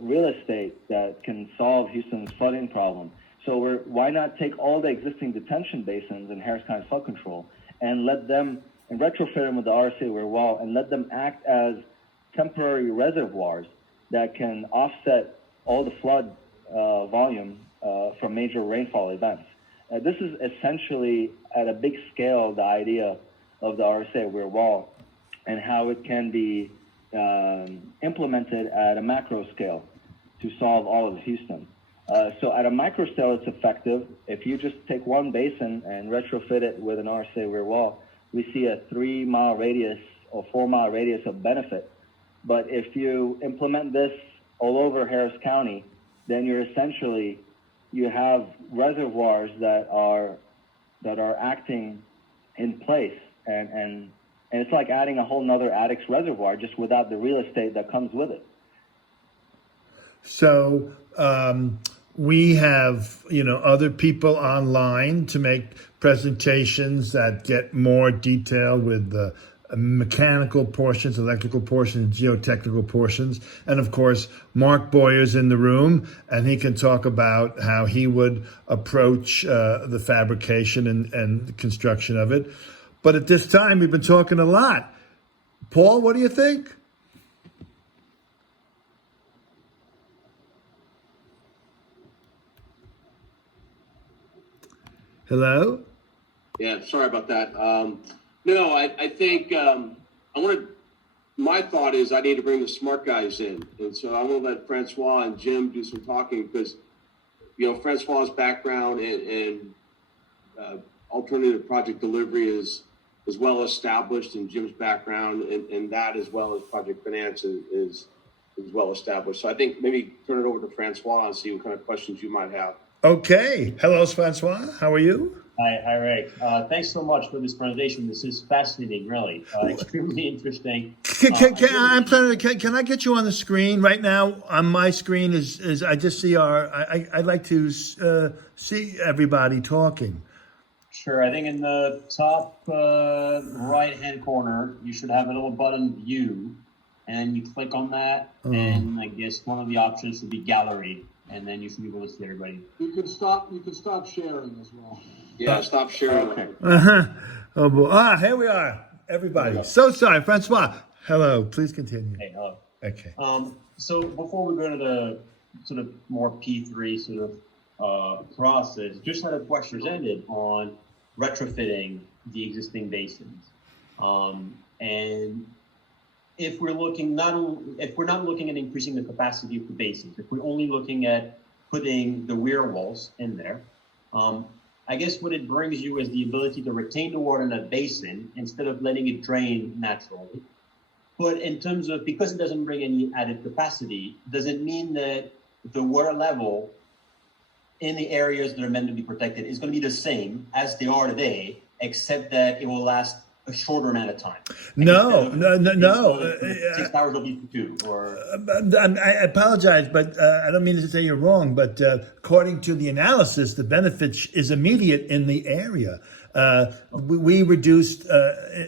real estate that can solve Houston's flooding problem. So why not take all the existing detention basins in Harris County Flood Control and let them, and retrofit them with the RSA weir wall, and let them act as temporary reservoirs that can offset all the flood volume from major rainfall events. This is essentially, at a big scale, the idea of the RSA weir wall and how it can be implemented at a macro scale to solve all of Houston. So at a micro scale, it's effective. If you just take one basin and retrofit it with an RSA weir wall, we see a 3-mile radius or 4-mile radius of benefit. But if you implement this all over Harris County, then you have reservoirs that are acting in place, and it's like adding a whole nother Addicts reservoir just without the real estate that comes with it. So we have, other people online to make presentations that get more detailed with the mechanical portions, electrical portions, geotechnical portions. And of course, Mark Boyer's in the room, and he can talk about how he would approach the fabrication and construction of it. But at this time, we've been talking a lot. Paul, what do you think? Hello? Yeah, sorry about that. No, I think my thought is I need to bring the smart guys in. And so I will let Francois and Jim do some talking because, Francois' background in alternative project delivery is well established, and Jim's background in that as well as project finance is well established. So I think maybe turn it over to Francois and see what kind of questions you might have. Okay. Hello, Francois. How are you? Hi, Rick. Thanks so much for this presentation. This is fascinating, really. Extremely interesting. Can I get you on the screen right now? On my screen is I just see I'd like to see everybody talking. Sure. I think in the top right-hand corner, you should have a little button, View, and you click on that, and I guess one of the options would be Gallery, and then you should be able to see everybody. You can stop sharing as well. Yeah, stop sharing. Okay. Oh boy. Here we are, everybody. So sorry, Francois. Hello. Please continue. Hey, hello. Okay. So before we go to the sort of more P3 sort of process, just had a question presented on retrofitting the existing basins, and if we're not looking at increasing the capacity of the basins, if we're only looking at putting the weir walls in there, I guess what it brings you is the ability to retain the water in a basin instead of letting it drain naturally. But in terms of, because it doesn't bring any added capacity, does it mean that the water level in the areas that are meant to be protected is going to be the same as they are today, except that it will last a shorter amount of time? No. 6 hours will be 2, or... I apologize, but I don't mean to say you're wrong, but according to the analysis, the benefit is immediate in the area. We reduced,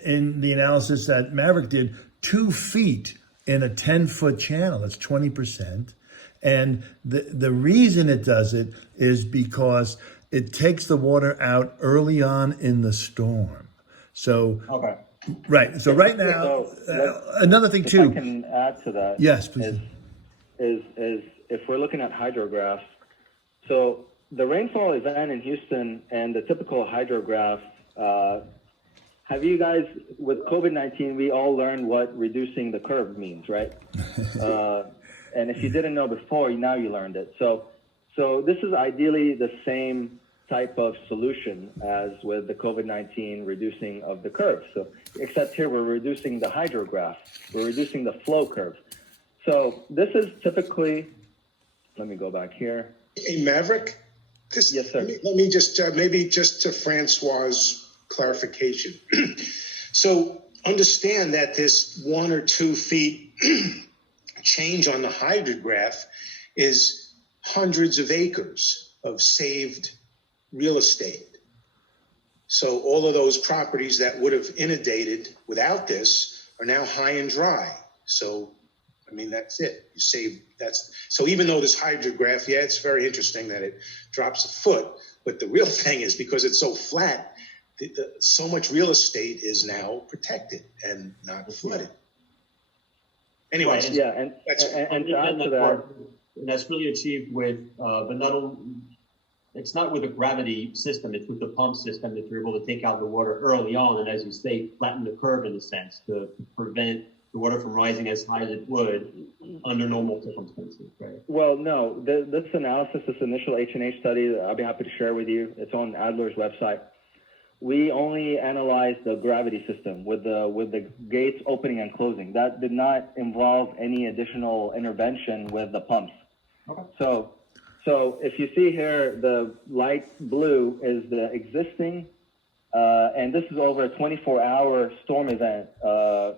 in the analysis that Maverick did, 2 feet in a 10-foot channel. That's 20%. And the reason it does it is because it takes the water out early on in the storm. So, Okay. right. So right now, another thing If I too. can add to that, Yes, please. is if we're looking at hydrographs, so the rainfall event in Houston and the typical hydrograph, have you guys, with COVID-19, we all learned what reducing the curve means, right? And if you didn't know before, now you learned it. So this is ideally the same type of solution as with the COVID-19 reducing of the curve. So except here we're reducing the hydrograph, we're reducing the flow curve. So this is typically, let me go back here. Hey, Maverick? Yes, sir. Let me just, maybe just to Francois' clarification. So understand that this 1 or 2 feet change on the hydrograph is hundreds of acres of saved real estate. So all of those properties that would have inundated without this are now high and dry. So, I mean, that's it. You save, so even though this hydrograph, yeah, it's very interesting that it drops a foot, but the real thing is because it's so flat, so much real estate is now protected and not flooded. Anyways, Yeah, and to add to that, And that's really achieved with, but not only, it's not with a gravity system, it's with the pump system that you're able to take out the water early on, and as you say, flatten the curve in a sense to prevent the water from rising as high as it would under normal circumstances, right? well, no, this analysis, this initial H&H study, I'll be happy to share with you. It's on Adler's website. We only analyzed the gravity system with the gates opening and closing. That did not involve any additional intervention with the pumps. Okay. So if you see here, the light blue is the existing, and this is over a 24-hour storm event,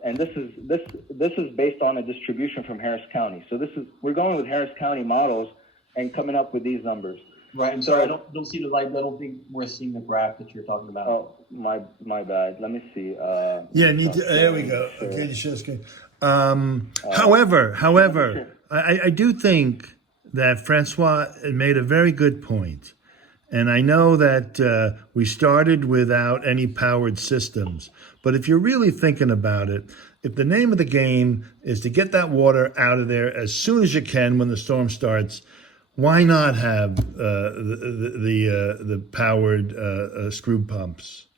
and this is based on a distribution from Harris County. So we're going with Harris County models and coming up with these numbers. Right, I'm sorry, I don't see the light, I don't think we're seeing the graph that you're talking about. Oh, my bad. Let me see. Yeah, there we go. Okay, you share the screen. However, I do think that Francois made a very good point. And I know that we started without any powered systems. But if you're really thinking about it, if the name of the game is to get that water out of there as soon as you can when the storm starts, why not have the powered screw pumps?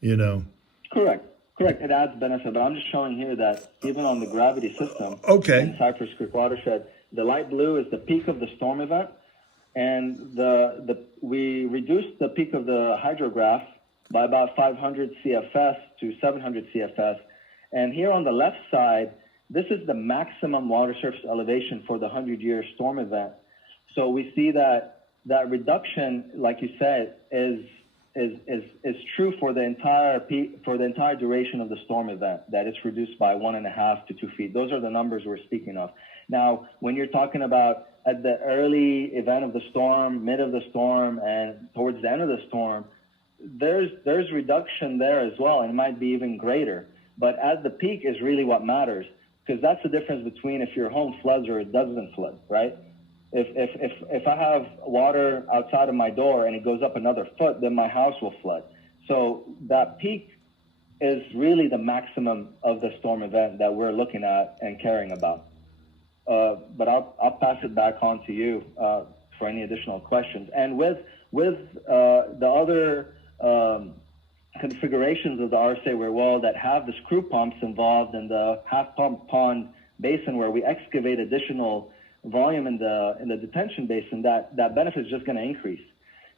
You know. Correct. It adds benefit, but I'm just showing here that even on the gravity system in Cypress Creek watershed, the light blue is the peak of the storm event, and we reduced the peak of the hydrograph by about 500 CFS to 700 CFS. And here on the left side, this is the maximum water surface elevation for the 100-year storm event. So we see that reduction, like you said, is true for the entire duration of the storm event. That it's reduced by 1.5 to 2 feet. Those are the numbers we're speaking of. Now, when you're talking about at the early event of the storm, mid of the storm, and towards the end of the storm, there's reduction there as well, and it might be even greater. But at the peak is really what matters, because that's the difference between if your home floods or it doesn't flood, right? If I have water outside of my door and it goes up another foot, then my house will flood. So that peak is really the maximum of the storm event that we're looking at and caring about. But I'll pass it back on to you for any additional questions. And with the other configurations of the RSA weir wall that have the screw pumps involved in the half pump pond basin where we excavate additional volume in the detention basin, that benefit is just going to increase.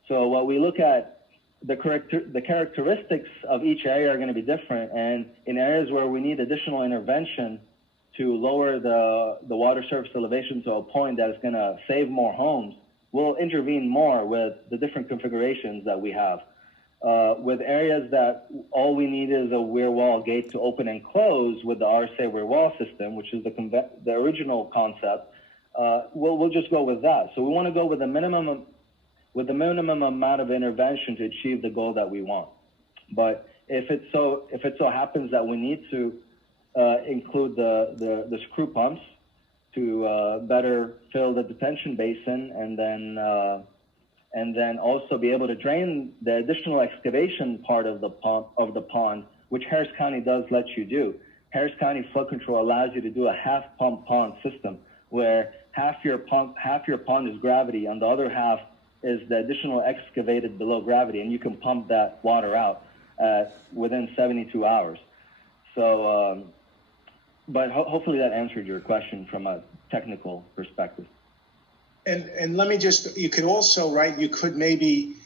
So what we look at, the characteristics of each area are going to be different, and in areas where we need additional intervention to lower the water surface elevation to a point that is going to save more homes, we'll intervene more with the different configurations that we have. With areas that all we need is a weir wall gate to open and close with the RSA weir wall system, which is the original concept, we'll just go with that. So we want to go with the minimum amount of intervention to achieve the goal that we want. But if it so happens that we need to include the screw pumps, better fill the detention basin, and then also be able to drain the additional excavation part of the pond, which Harris County does let you do. Harris County Flood Control allows you to do a half pump pond system where half your pond is gravity and the other half is the additional excavated below gravity, and you can pump that water out within 72 hours. So, but hopefully that answered your question from a technical perspective. And let me just, you could also, right, you could maybe,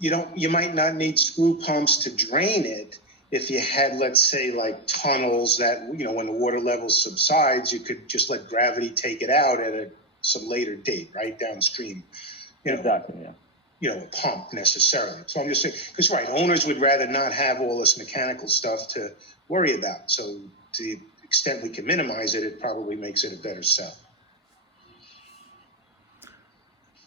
you might not need screw pumps to drain it. If you had, let's say, like tunnels that, when the water level subsides, you could just let gravity take it out at some later date, right, downstream. Exactly, yeah. A pump necessarily. So I'm just saying, because, right, owners would rather not have all this mechanical stuff to worry about. So to the extent we can minimize it, it probably makes it a better sell.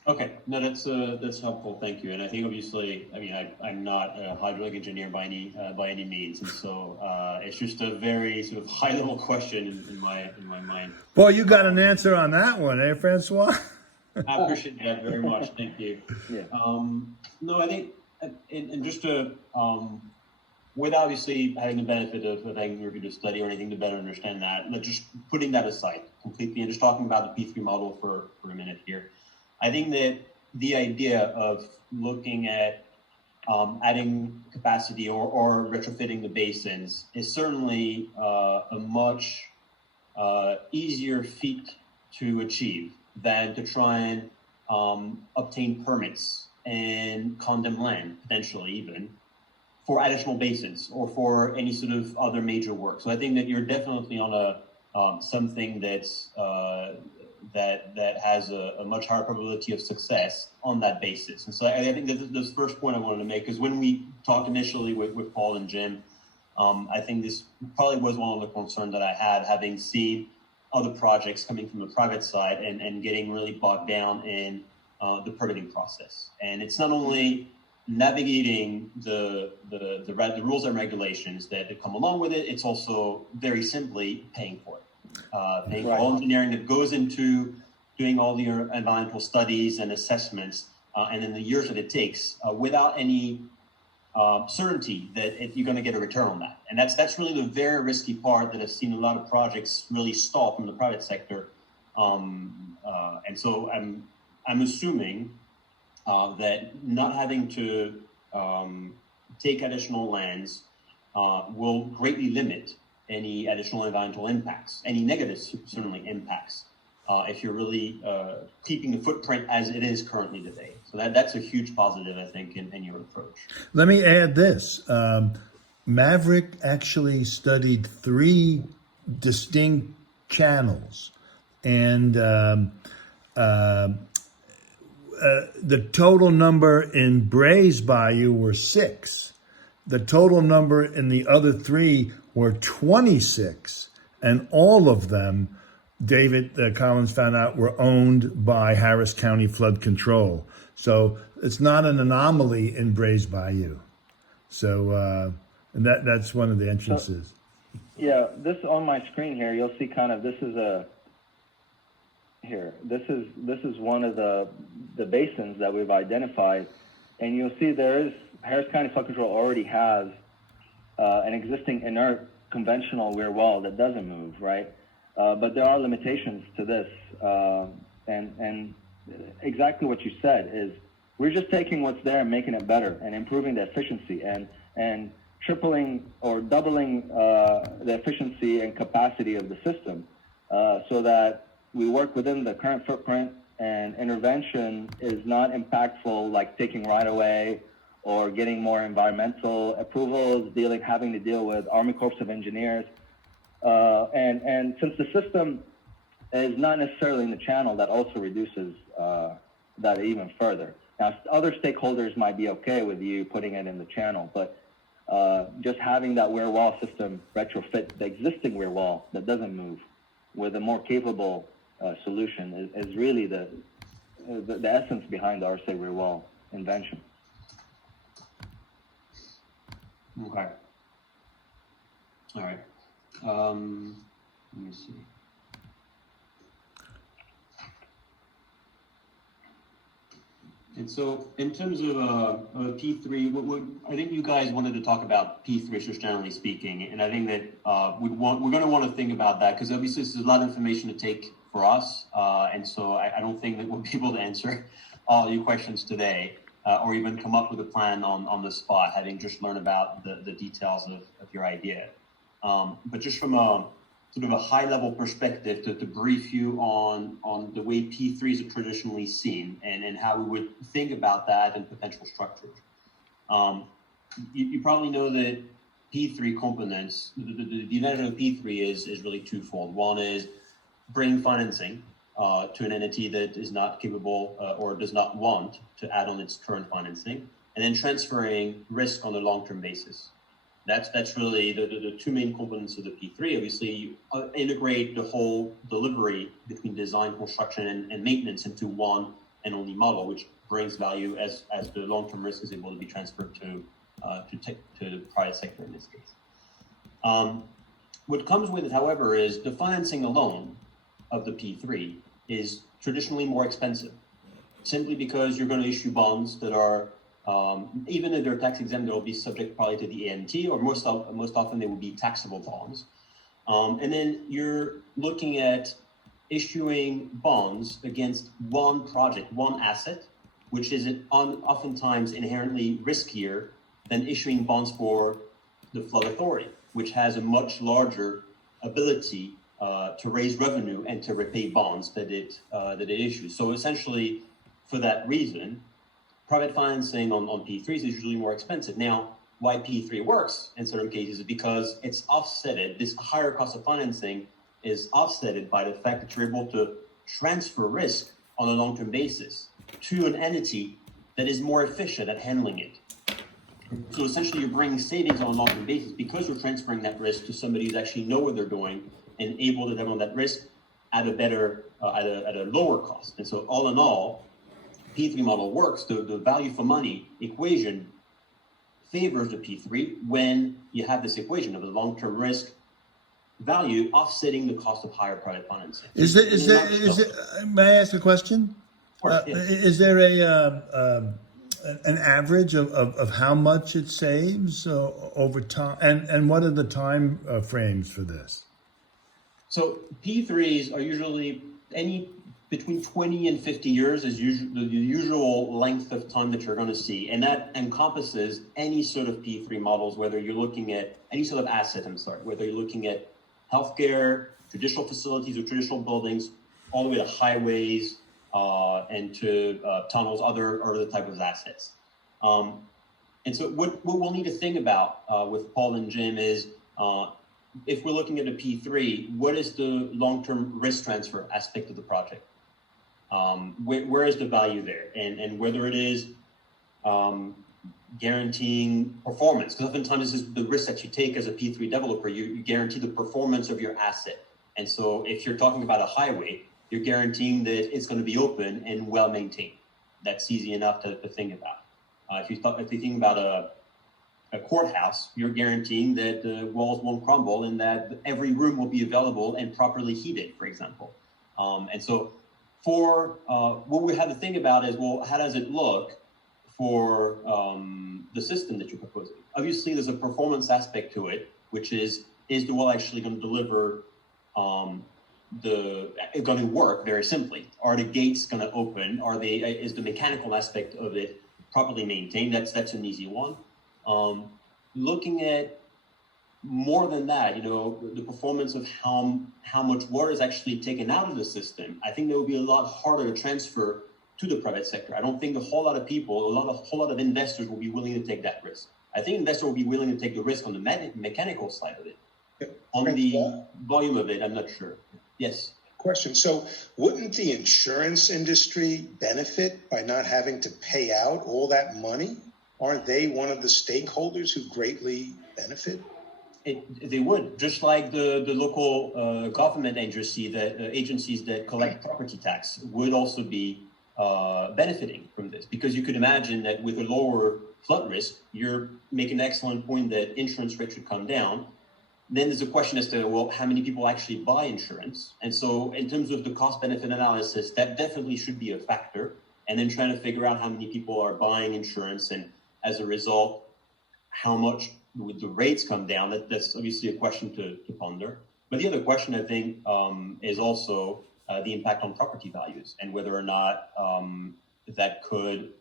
Okay, no, that's helpful. Thank you. And I think obviously, I mean, I'm not a hydraulic engineer by any means, and so it's just a very sort of high level question in my mind. Boy, you got an answer on that one, eh, Francois? I appreciate that very much. Thank you. Yeah. No, I think, and just to, with obviously having the benefit of having reviewed a study or anything to better understand that, but just putting that aside completely and just talking about the P3 model for a minute here. I think that the idea of looking at adding capacity or retrofitting the basins is certainly a much easier feat to achieve than to try and obtain permits and condemn land, potentially even, for additional basins or for any sort of other major work. So I think that you're definitely on a something that's that has a much higher probability of success on that basis. And so I think that the first point I wanted to make is when we talked initially with Paul and Jim, I think this probably was one of the concerns that I had, having seen other projects coming from the private side and getting really bogged down in the permitting process. And it's not only navigating the rules and regulations that come along with it, it's also very simply paying for it. Paying for all engineering that goes into doing all the environmental studies and assessments, and then the years that it takes without any certainty that you're going to get a return on that. And that's really the very risky part that I've seen a lot of projects really stall from the private sector. And so I'm assuming that not having to take additional lands will greatly limit any additional environmental impacts, any negative certainly impacts, if you're really keeping the footprint as it is currently today. So that's a huge positive, I think, in your approach. Let me add this. Maverick actually studied 3 distinct channels, and the total number in Bray's Bayou were 6. The total number in the other 3 were 26, and all of them, David Collins found out, were owned by Harris County Flood Control. So it's not an anomaly in Bray's Bayou. So and that's one of the entrances. Yeah, this on my screen here, you'll see kind of this is one of the basins that we've identified, and you'll see Harris County Flood Control already has an existing inert conventional weir wall that doesn't move, right? But there are limitations to this, and exactly what you said is we're just taking what's there and making it better and improving the efficiency and tripling or doubling the efficiency and capacity of the system, so that we work within the current footprint and intervention is not impactful, like taking right away or getting more environmental approvals, having to deal with Army Corps of Engineers. And since the system is not necessarily in the channel, that also reduces that even further. Now, other stakeholders might be okay with you putting it in the channel, but just having that weir wall system retrofit the existing weir wall that doesn't move with a more capable solution is really the essence behind the RSA weir wall invention. Okay. All right. Let me see. And so, in terms of P3, I think you guys wanted to talk about P3 just generally speaking, and I think that we're going to want to think about that because obviously this is a lot of information to take for us, and so I don't think that we'll be able to answer all your questions today, or even come up with a plan on the spot, having just learned about the details of your idea. But just from a sort of a high-level perspective to brief you on the way P3s are traditionally seen and how we would think about that and potential structures. You probably know that P3 components, the advantage of P3 is really twofold. One is bringing financing to an entity that is not capable or does not want to add on its current financing, and then transferring risk on a long-term basis. That's really the two main components of the P3. Obviously, you integrate the whole delivery between design, construction, and maintenance into one and only model, which brings value as the long-term risk is able to be transferred to the private sector in this case. What comes with it, however, is the financing alone of the P3 is traditionally more expensive, simply because you're going to issue bonds that are even if they're tax exempt, they'll be subject probably to the AMT, or most often they will be taxable bonds. And then you're looking at issuing bonds against one project, one asset, which is oftentimes inherently riskier than issuing bonds for the flood authority, which has a much larger ability to raise revenue and to repay bonds that it issues. So essentially, for that reason, private financing on P3s is usually more expensive. Now, why P3 works in certain cases is because it's offsetted. This higher cost of financing is offsetted by the fact that you're able to transfer risk on a long-term basis to an entity that is more efficient at handling it. So essentially, you're bringing savings on a long-term basis because you're transferring that risk to somebody who actually know what they're doing and able to handle that risk at a better, at a lower cost. And so, all in all, P3 model works. The value for money equation favors the P3 when you have this equation of the long-term risk value offsetting the cost of higher private financing. Is there, may I ask a question? Of course, yes. Is there an average of how much it saves over time? And what are the time frames for this? So P3s are usually between 20 and 50 years is the usual length of time that you're going to see. And that encompasses any sort of P3 models, whether you're looking at any sort of asset, whether you're looking at healthcare, traditional facilities or traditional buildings, all the way to highways and to tunnels, other types of assets. And so what we'll need to think about with Paul and Jim is, if we're looking at a P3, what is the long-term risk transfer aspect of the project? Where is the value there? And whether it is guaranteeing performance, because oftentimes this is the risk that you take as a P3 developer, you guarantee the performance of your asset. And so if you're talking about a highway, you're guaranteeing that it's going to be open and well maintained. That's easy enough to think about. If you think about a courthouse, you're guaranteeing that the walls won't crumble and that every room will be available and properly heated, for example. And so for what we have to think about is, well, how does it look for the system that you're proposing? Obviously, there's a performance aspect to it, which is the wall actually going to deliver it's going to work very simply? Are the gates going to open? Is the mechanical aspect of it properly maintained? That's an easy one. Looking at more than that, the performance of how much water is actually taken out of the system, I think that would be a lot harder to transfer to the private sector. I don't think a whole lot of people, a whole lot of investors will be willing to take that risk. I think investors will be willing to take the risk on the mechanical side of it. On the volume of it, I'm not sure. Yes. Question. So wouldn't the insurance industry benefit by not having to pay out all that money? Aren't they one of the stakeholders who greatly benefit? They would, just like the local government agencies that collect property tax would also be benefiting from this. Because you could imagine that with a lower flood risk, you're making an excellent point that insurance rates should come down. Then there's a question as to, well, how many people actually buy insurance? And so in terms of the cost-benefit analysis, that definitely should be a factor. and then trying to figure out how many people are buying insurance, and as a result, how much would the rates come down. That's obviously a question to ponder. But the other question, I think, is also the impact on property values, and whether or not that could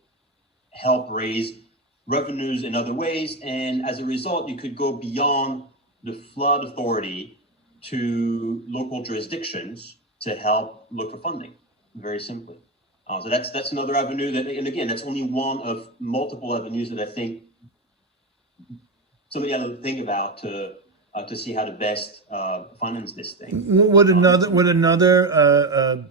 help raise revenues in other ways. And as a result, you could go beyond the flood authority to local jurisdictions to help look for funding, very simply. So that's another avenue that, and again, that's only one of multiple avenues that I think somebody ought to think about to see how to best finance this thing. Would another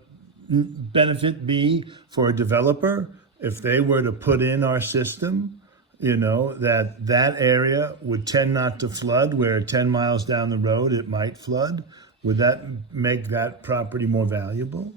benefit be for a developer if they were to put in our system, you know, that area would tend not to flood, where 10 miles down the road it might flood? Would that make that property more valuable?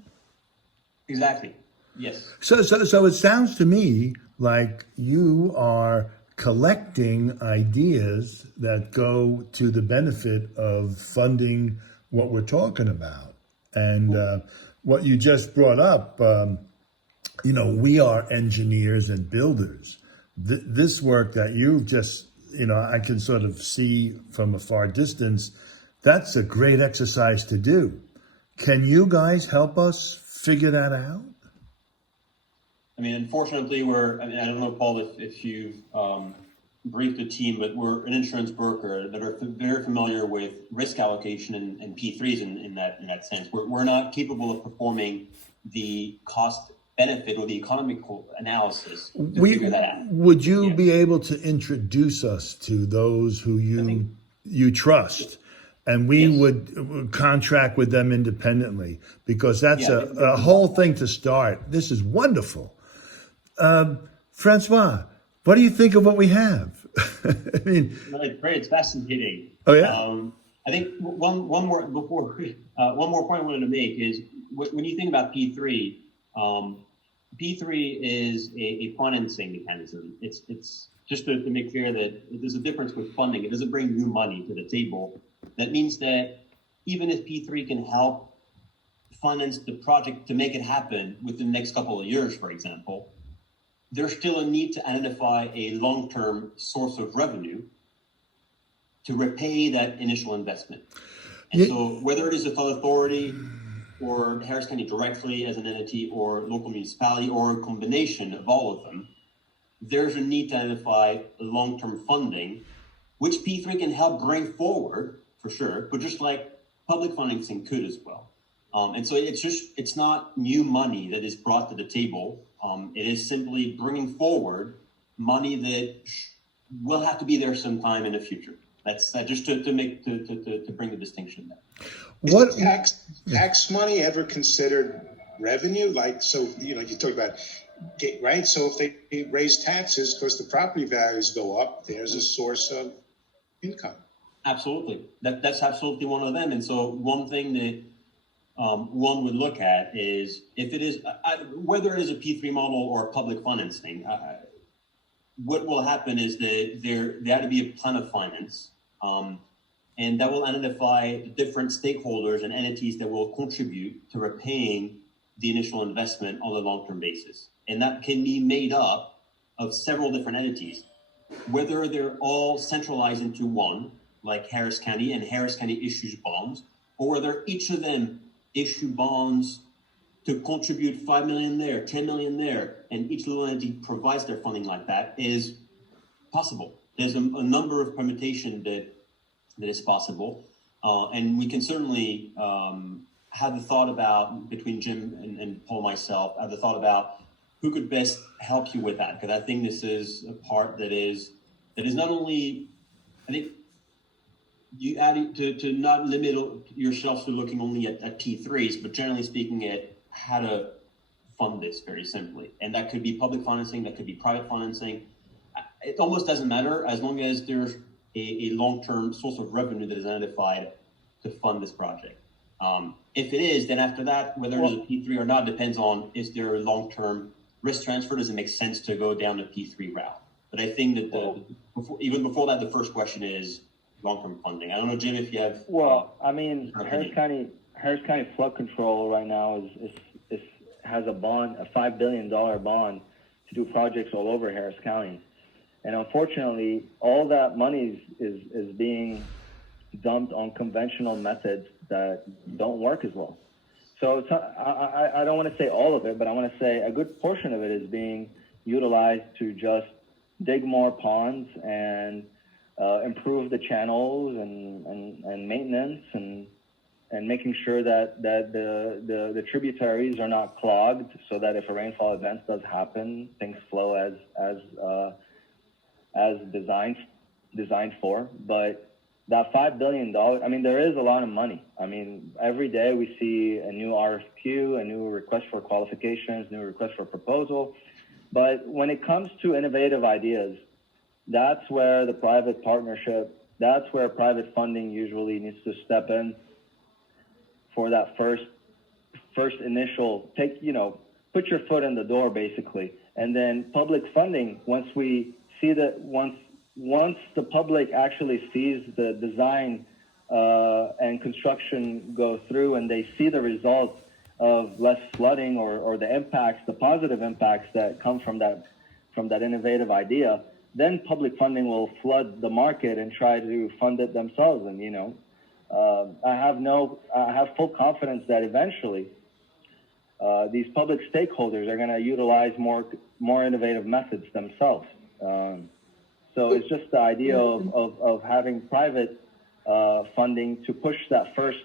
Exactly. Yes. So it sounds to me like you are collecting ideas that go to the benefit of funding what we're talking about. And what you just brought up, you know, we are engineers and builders. This work that you've just, you know, I can sort of see from a far distance, that's a great exercise to do. Can you guys help us figure that out? I mean, unfortunately, I don't know, Paul, if you've briefed the team, but we're an insurance broker that are very familiar with risk allocation and P3s in that sense. We're not capable of performing the cost benefit or the economical analysis to figure that out. Would you be able to introduce us to those who you trust? And we would contract with them independently, because that's a whole thing to start. This is wonderful. Francois, what do you think of what we have? I mean, It's great. It's fascinating. Oh yeah. I think one more point I wanted to make is when you think about P3, P3 is a financing mechanism. It's just to make clear that there's a difference with funding. It doesn't bring new money to the table. That means that even if P3 can help finance the project to make it happen within the next couple of years, for example, there's still a need to identify a long-term source of revenue to repay that initial investment. And so whether it is the flood authority or Harris County directly as an entity or local municipality or a combination of all of them, there's a need to identify long-term funding, which P3 can help bring forward for sure, but just like public financing could as well. And so it's not new money that is brought to the table. It is simply bringing forward money that will have to be there sometime in the future. That's just to bring the distinction there. What tax money ever considered revenue? Like, so, you know, you talk about, right? So if they raise taxes because the property values go up, there's a source of income. Absolutely. That's absolutely one of them. And so one thing that one would look at is if it is, whether it is a P3 model or public financing, what will happen is that there ought to be a plan of finance, and that will identify the different stakeholders and entities that will contribute to repaying the initial investment on a long-term basis. And that can be made up of several different entities, whether they're all centralized into one, like Harris County, and Harris County issues bonds, or whether each of them issue bonds to contribute 5 million there, 10 million there, and each little entity provides their funding like that is possible. There's a number of permutations that is possible. And we can certainly have the thought about, between Jim and Paul, myself, have the thought about who could best help you with that. Because I think this is a part that is not only, I think, you add to not limit yourself to looking only at P3s, but generally speaking at how to fund this very simply. And that could be public financing, that could be private financing. It almost doesn't matter as long as there's a long-term source of revenue that is identified to fund this project. If it is, then after that, whether it is a P3 or not depends on, is there a long-term risk transfer? Does it make sense to go down the P3 route? But I think that even before that, the first question is long-term funding. I don't know, Jim, if you have. Well, I mean, Harris County flood control right now is has a bond, a $5 billion bond to do projects all over Harris County. And unfortunately, all that money is being dumped on conventional methods that don't work as well. So I don't want to say all of it, but I want to say a good portion of it is being utilized to just dig more ponds and improve the channels and maintenance and making sure that the tributaries are not clogged, so that if a rainfall event does happen, things flow as designed for. But that $5 billion, I mean, there is a lot of money. I mean, every day we see a new RFQ, a new request for qualifications, new request for proposal. But when it comes to innovative ideas, that's where the private partnership, that's where private funding usually needs to step in for that first initial put your foot in the door, basically. And then public funding, once we see that, once the public actually sees the design and construction go through, and they see the results of less flooding or the impacts, the positive impacts that come from that innovative idea, then public funding will flood the market and try to fund it themselves. And I have full confidence that eventually these public stakeholders are going to utilize more innovative methods themselves. So it's just the idea of having private funding to push that first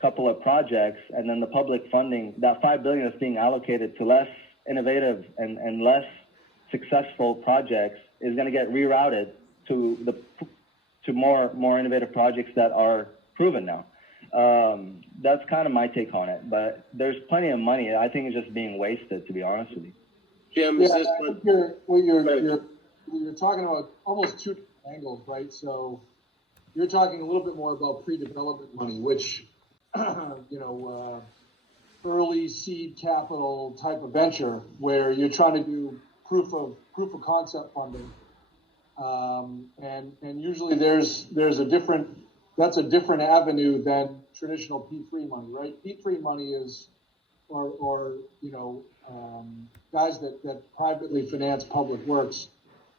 couple of projects, and then the public funding, that $5 billion is being allocated to less innovative and less successful projects, is going to get rerouted to more innovative projects that are proven now. That's kind of my take on it, but there's plenty of money. I think it's just being wasted, to be honest with you. Jim, Yeah, is this I one? think you're talking about almost two different angles, right? So you're talking a little bit more about pre-development money, which, early seed capital type of venture where you're trying to do proof of concept funding. And usually there's a different avenue than traditional P3 money, right? P3 money is, guys that privately finance public works.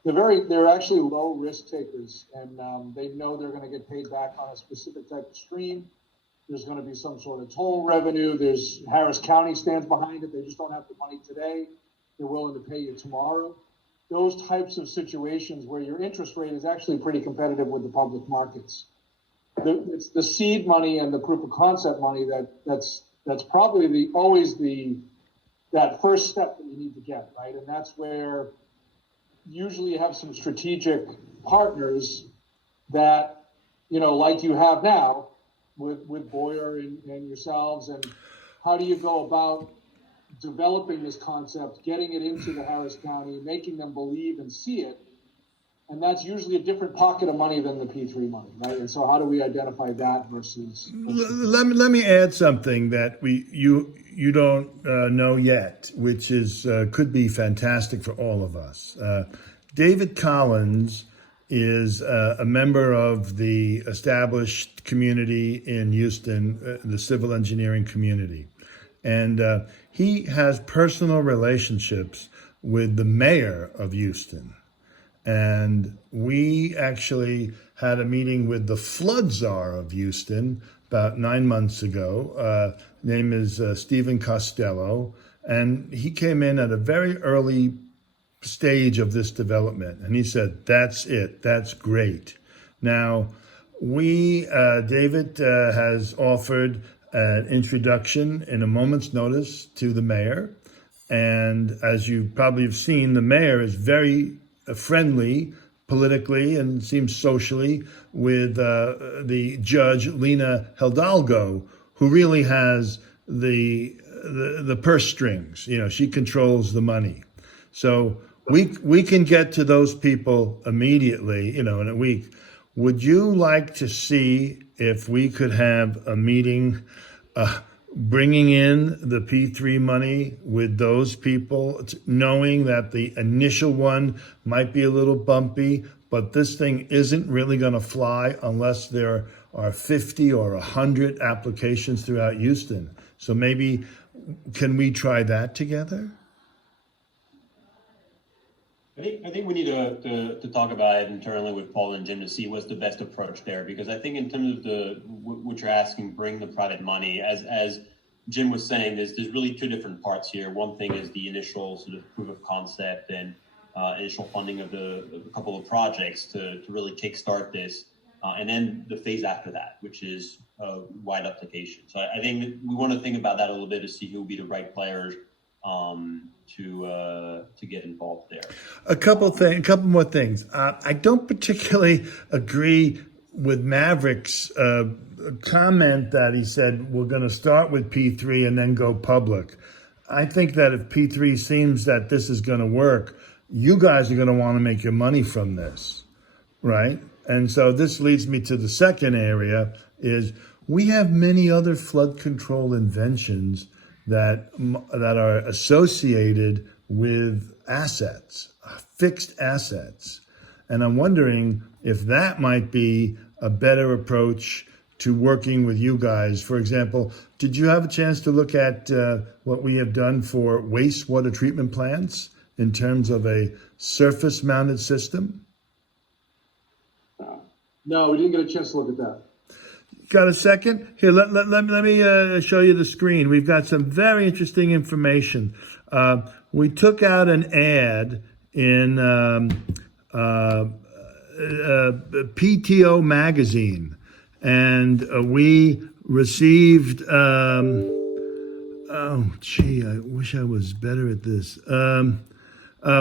They're actually low risk takers, and they know they're going to get paid back on a specific type of stream. There's going to be some sort of toll revenue. There's Harris County stands behind it. They just don't have the money today. They're willing to pay you tomorrow. Those types of situations where your interest rate is actually pretty competitive with the public markets. It's the seed money and the proof of concept money that's probably that first step that you need to get, right? And that's where usually you have some strategic partners that, like you have now with Boyer and yourselves. And how do you go about developing this concept, getting it into the Harris County, making them believe and see it? And that's usually a different pocket of money than the P3 money, right? And so how do we identify that versus Let me add something that you don't know yet, which is could be fantastic for all of us. David Collins is a member of the established community in Houston, the civil engineering community, and he has personal relationships with the mayor of Houston. And we actually had a meeting with the flood czar of Houston about 9 months ago. Name is Stephen Costello. And he came in at a very early stage of this development. And he said, that's it. That's great. Now, David has offered an introduction in a moment's notice to the mayor. And as you probably have seen, the mayor is very friendly politically and seems socially with the judge Lina Hidalgo, who really has the purse strings. She controls the money. So we can get to those people immediately, in a week. Would you like to see if we could have a meeting bringing in the P3 money with those people, knowing that the initial one might be a little bumpy, but this thing isn't really going to fly unless there are 50 or 100 applications throughout Houston. So maybe can we try that together? I think we need to talk about it internally with Paul and Jim to see what's the best approach there, because I think in terms of what you're asking, bring the private money, as Jim was saying, there's really two different parts here. One thing is the initial sort of proof of concept and initial funding of a couple of projects to really kickstart this, and then the phase after that, which is wide application. So I think that we want to think about that a little bit to see who will be the right players to get involved there. A couple more things. I don't particularly agree with Maverick's comment that he said we're going to start with P3 and then go public. I think that if P3 seems that this is going to work, you guys are going to want to make your money from this, right? And so this leads me to the second area is we have many other flood control inventions that are associated with assets, fixed assets. And I'm wondering if that might be a better approach to working with you guys. For example, did you have a chance to look at what we have done for wastewater treatment plants in terms of a surface mounted system? No, we didn't get a chance to look at that. Got a second? Here, let me show you the screen. We've got some very interesting information. We took out an ad in PTO magazine, and we received. Oh, gee, I wish I was better at this.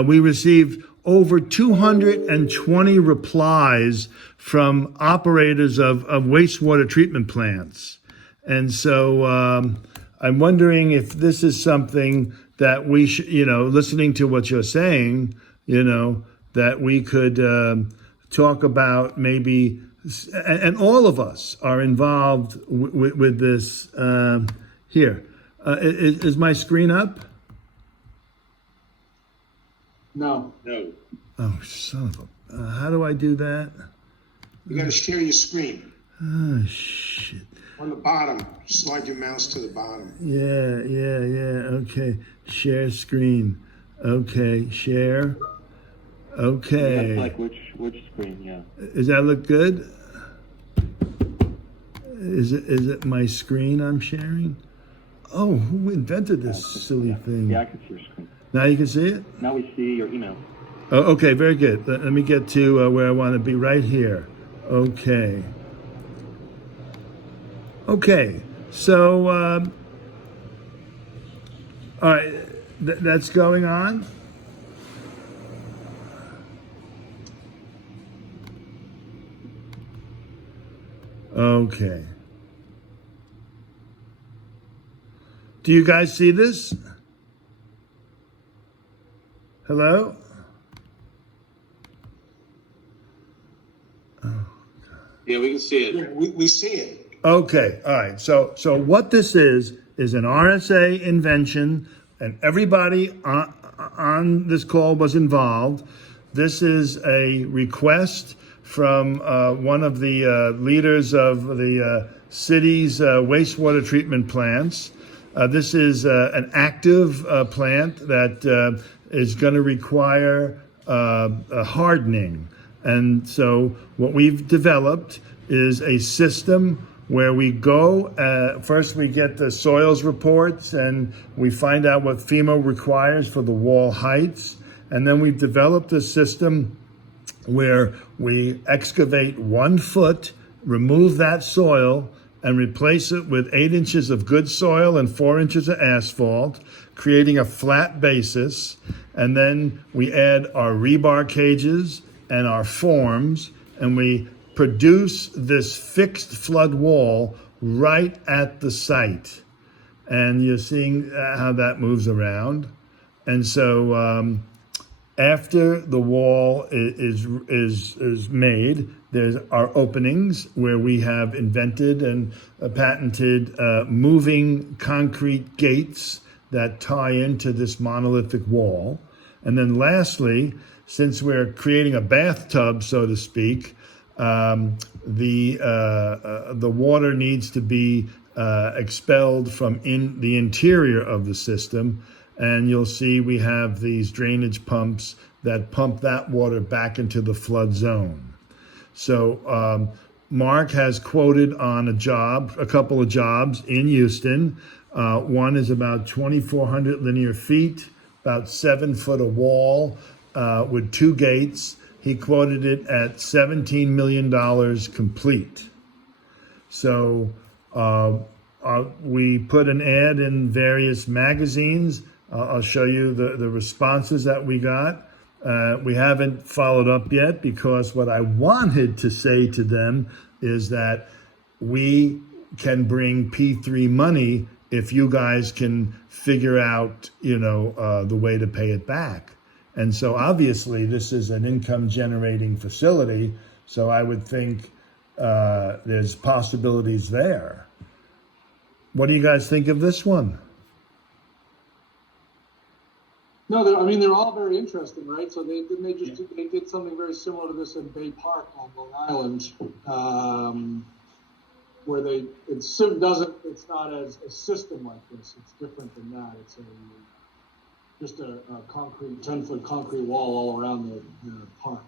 We received over 220 replies from operators of wastewater treatment plants. And so I'm wondering if this is something that we should, listening to what you're saying, that we could talk about maybe, and all of us are involved with this. Here, is my screen up? No. Oh, son of a... how do I do that? You got to share your screen. Oh, shit. On the bottom, slide your mouse to the bottom. Yeah. Okay. Share screen. Okay. Share. Okay. Like which screen? Yeah. Does that look good? Is it my screen I'm sharing? Oh, who invented this silly thing? Yeah, I can see your screen. Now you can see it? Now we see your email. Oh, okay, very good. Let me get to where I want to be, right here. Okay. Okay, so, all right, that's going on. Okay. Do you guys see this? Hello? Yeah, we can see it. Yeah, we see it. Okay, all right. So what this is an RSA invention, and everybody on this call was involved. This is a request from one of the leaders of the city's wastewater treatment plants. This is an active plant that is going to require a hardening. And so what we've developed is a system where we go, first we get the soils reports and we find out what FEMA requires for the wall heights. And then we've developed a system where we excavate 1 foot, remove that soil, and replace it with 8 inches of good soil and 4 inches of asphalt, creating a flat basis. And then we add our rebar cages and our forms, and we produce this fixed flood wall right at the site. And you're seeing how that moves around. And so after the wall is made, there are openings where we have invented and patented moving concrete gates that tie into this monolithic wall. And then lastly, since we're creating a bathtub, so to speak, the water needs to be expelled from in the interior of the system. And you'll see we have these drainage pumps that pump that water back into the flood zone. So Mark has quoted on a couple of jobs in Houston. One is about 2,400 linear feet, about 7 foot of wall with 2 gates. He quoted it at $17 million complete. So we put an ad in various magazines. I'll show you the responses that we got. We haven't followed up yet because what I wanted to say to them is that we can bring P3 money if you guys can figure out, the way to pay it back. And so obviously this is an income generating facility. So I would think there's possibilities there. What do you guys think of this one? No, they're all very interesting, right? So they did something very similar to this in Bay Park on Long Island, where it's not as a system like this. It's different than that. It's just a concrete 10-foot concrete wall all around the park.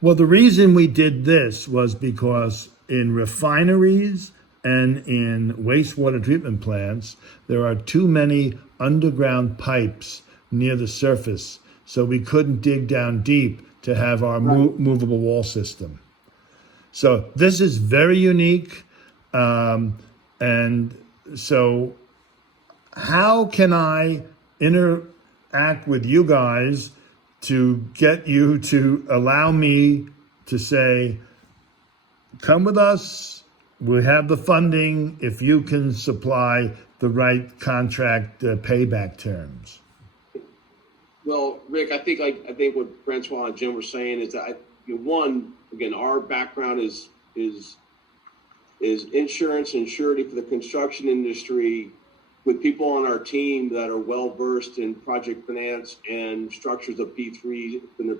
Well, the reason we did this was because in refineries and in wastewater treatment plants, there are too many underground pipes near the surface, so we couldn't dig down deep to have our movable wall system. So this is very unique, and so how can I interact with you guys to get you to allow me to say, come with us, we have the funding if you can supply the right contract payback terms? Well, Rick, I think what Francois and Jim were saying is that one, again, our background is insurance and surety for the construction industry, with people on our team that are well versed in project finance and structures of P3 and their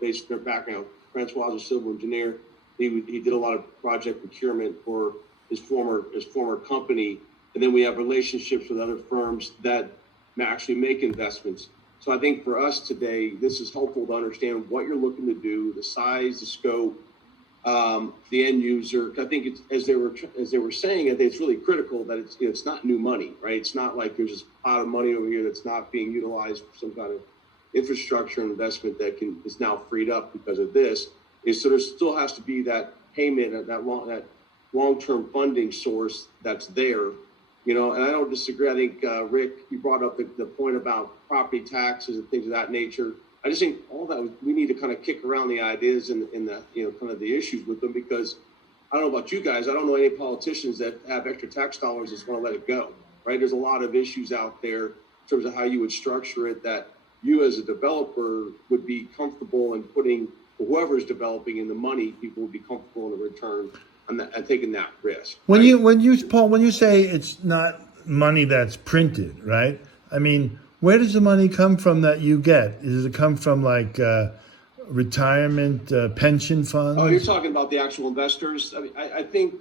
based on their background. Francois is a civil engineer. He did a lot of project procurement for his former company, and then we have relationships with other firms that actually make investments. So I think for us today, this is helpful to understand what you're looking to do, the size, the scope, the end user. I think it's, as they were saying, I think it's really critical that it's not new money, right? It's not like there's this pot of money over here that's not being utilized for some kind of infrastructure investment that is now freed up because of this. So there still has to be that payment, that long-term funding source that's there. And I don't disagree. I think, Rick, you brought up the point about property taxes and things of that nature. I just think all that we need to kind of kick around the ideas and the kind of the issues with them, because I don't know about you guys. I don't know any politicians that have extra tax dollars that just want to let it go, right? There's a lot of issues out there in terms of how you would structure it that you as a developer would be comfortable in putting whoever's developing in the money, people would be comfortable in the return and taking that risk. When you Paul, when you say it's not money that's printed, right? I mean, where does the money come from that you get? Does it come from like retirement pension funds? Oh, you're talking about the actual investors. I mean, I think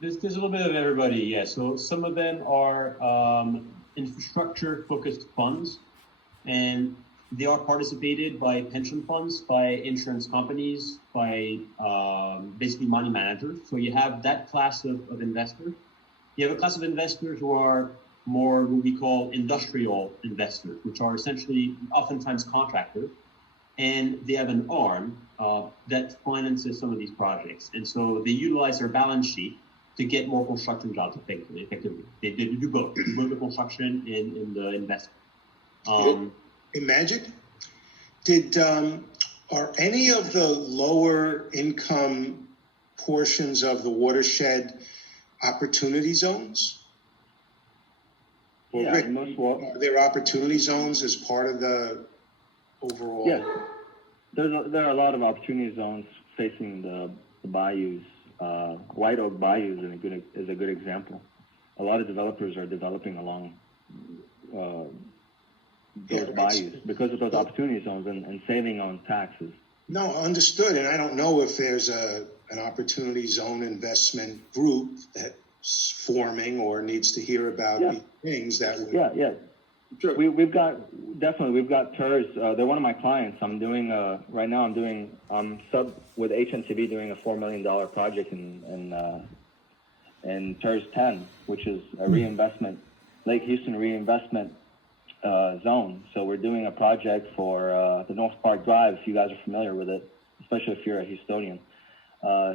There's a little bit of everybody, yeah. So some of them are infrastructure-focused funds, and they are participated by pension funds, by insurance companies, by basically money managers. So you have that class of investors. You have a class of investors who are more what we call industrial investors, which are essentially oftentimes contractors, and they have an arm that finances some of these projects. And so they utilize their balance sheet to get more construction jobs effectively. They do both the construction and the investment. Imagine, are any of the lower income portions of the watershed opportunity zones? Yeah, Rick, most are there opportunity zones as part of the overall? Yes, there are a lot of opportunity zones facing the bayous. White Oak Bayou is a good example. A lot of developers are developing along those bayous because of those opportunity zones and saving on taxes. No, understood. And I don't know if there's an opportunity zone investment group that forming or needs to hear about Yeah. these things that would. Yeah. Sure. We've got TERS. They're one of my clients. I'm doing I'm sub with HNCB doing a $4 million project in TERS 10, which is a reinvestment, Lake Houston reinvestment zone. So we're doing a project for the North Park Drive. If you guys are familiar with it, especially if you're a Houstonian.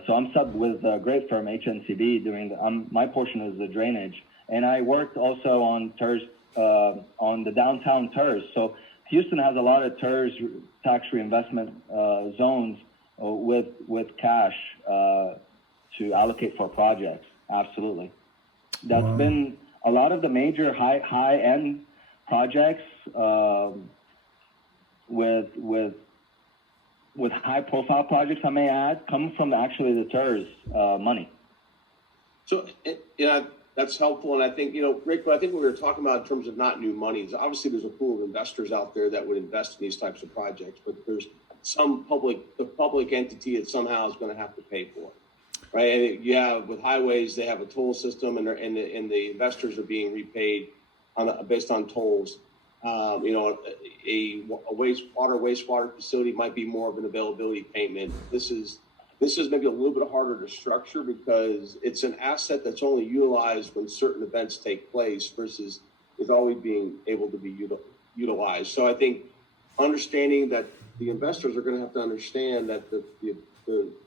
So I'm sub with a great firm HNCB doing my portion is the drainage, and I worked also on TERS. On the downtown TERS. So Houston has a lot of TERS tax reinvestment zones with cash to allocate for projects. Absolutely. That's been a lot of the major high-end projects with high-profile projects, I may add, come from actually the TERS money. So, that's helpful. And I think, Rick, I think what we were talking about in terms of not new money is obviously there's a pool of investors out there that would invest in these types of projects, but there's the public entity that somehow is going to have to pay for it, right? And you have with highways, they have a toll system and the investors are being repaid based on tolls. A wastewater facility might be more of an availability payment. This is maybe a little bit harder to structure because it's an asset that's only utilized when certain events take place versus is always being able to be utilized. So I think understanding that the investors are going to have to understand that the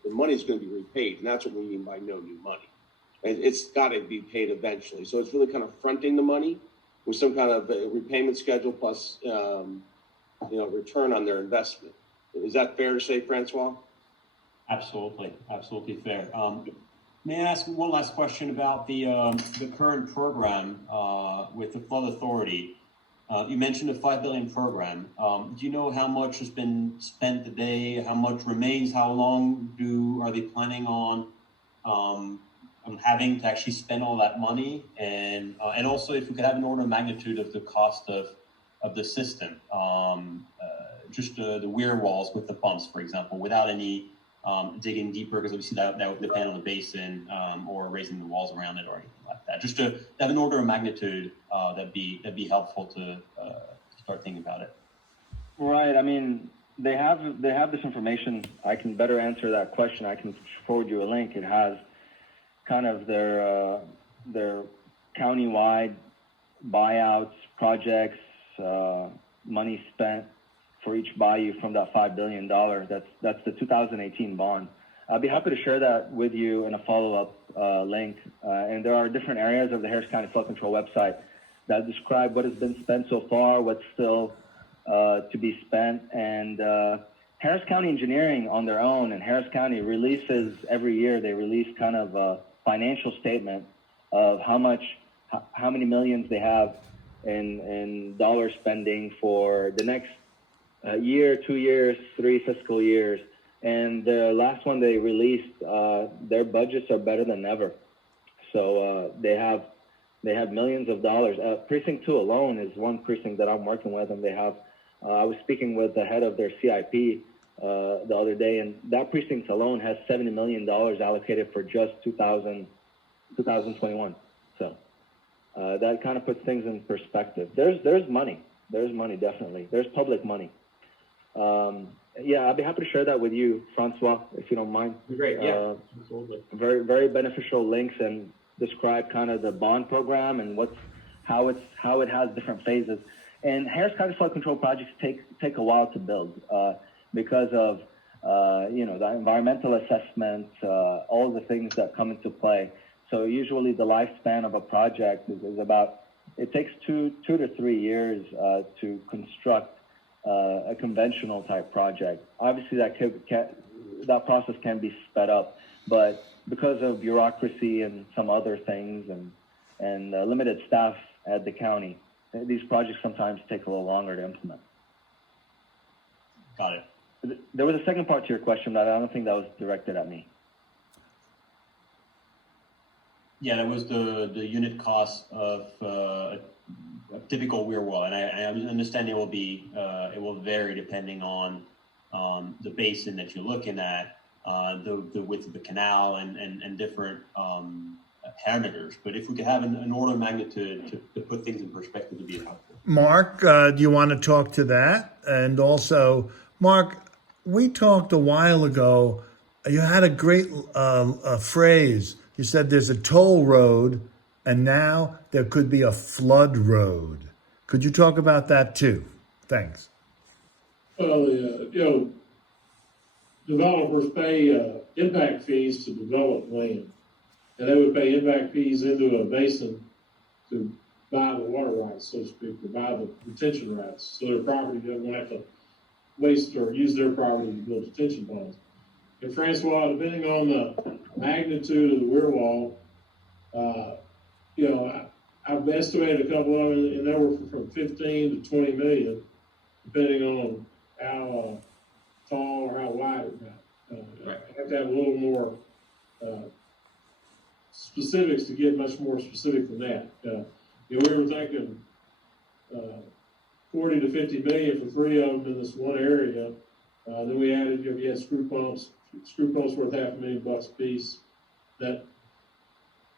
money is going to be repaid, and that's what we mean by no new money. And it's got to be paid eventually. So it's really kind of fronting the money with some kind of repayment schedule plus return on their investment. Is that fair to say, Francois? Absolutely fair. May I ask one last question about the current program with the Flood Authority? You mentioned a $5 billion program. Do you know how much has been spent today? How much remains? How long are they planning on having to actually spend all that money? And also, if we could have an order of magnitude of the cost of the system, just the weir walls with the pumps, for example, without any digging deeper, because obviously that would depend on the basin or raising the walls around it or anything like that. Just to have an order of magnitude, that'd be helpful to start thinking about it. Right. I mean, they have this information. I can better answer that question. I can forward you a link. It has kind of their county-wide buyouts, projects, money spent for each bayou from that $5 billion. That's the 2018 bond. I'll be happy to share that with you in a follow-up link. And there are different areas of the Harris County Flood Control website that describe what has been spent so far, what's still to be spent. And Harris County Engineering on their own, and Harris County releases every year, they release kind of a financial statement of how many millions they have in dollar spending for the next year, 2 years, 3 fiscal years. And the last one they released, their budgets are better than ever. So they have millions of dollars. Precinct 2 alone is one precinct that I'm working with, and they have. I was speaking with the head of their CIP the other day, and that precinct alone has $70 million allocated for just 2021. So that kind of puts things in perspective. There's money. There's money, definitely. There's public money. Yeah, I'd be happy to share that with you, Francois, if you don't mind. Great, yeah. Absolutely. Very, very beneficial links and describe kind of the bond program and how it has different phases. And Harris County Flood Control projects take a while to build because of the environmental assessment, all the things that come into play. So usually the lifespan of a project is about, it takes two to 3 years to construct a conventional type project. Obviously that process can be sped up, but because of bureaucracy and some other things and limited staff at the county, these projects sometimes take a little longer to implement. Got it. There was a second part to your question, but I don't think that was directed at me. Yeah, that was the unit cost of a typical weir wall, and I understand it will vary depending on the basin that you're looking at, the width of the canal, and different parameters, but if we could have an order of magnitude to put things in perspective, would be helpful. Mark, do you want to talk to that? And also, Mark, we talked a while ago. You had a great phrase. You said there's a toll road, and now there could be a flood road. Could you talk about that too? Thanks. Well, developers pay impact fees to develop land. And they would pay impact fees into a basin to buy the water rights, so to speak, to buy the detention rights. So their property doesn't have to waste or use their property to build detention ponds. And Francois, depending on the magnitude of the weir wall, I've estimated a couple of them, and they were from 15 to 20 million, depending on how tall or how wide it got. Right. I have to have a little more specifics to get much more specific than that. We were thinking 40 to 50 million for 3 of them in this one area. Then we added, you had screw pumps worth $500,000 a piece. That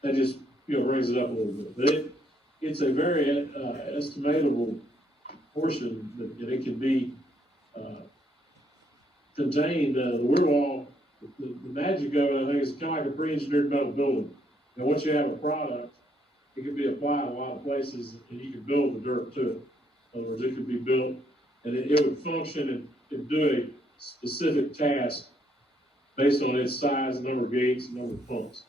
just brings it up a little bit. But it's a very estimatable portion that it can be contained. The weir wall, the magic of it, I think, is kind of like a pre-engineered metal building. And once you have a product, it can be applied a lot of places, and you can build the dirt to it. In other words, it could be built, and it would function and do a specific task based on its size, number of gates, and number of pumps.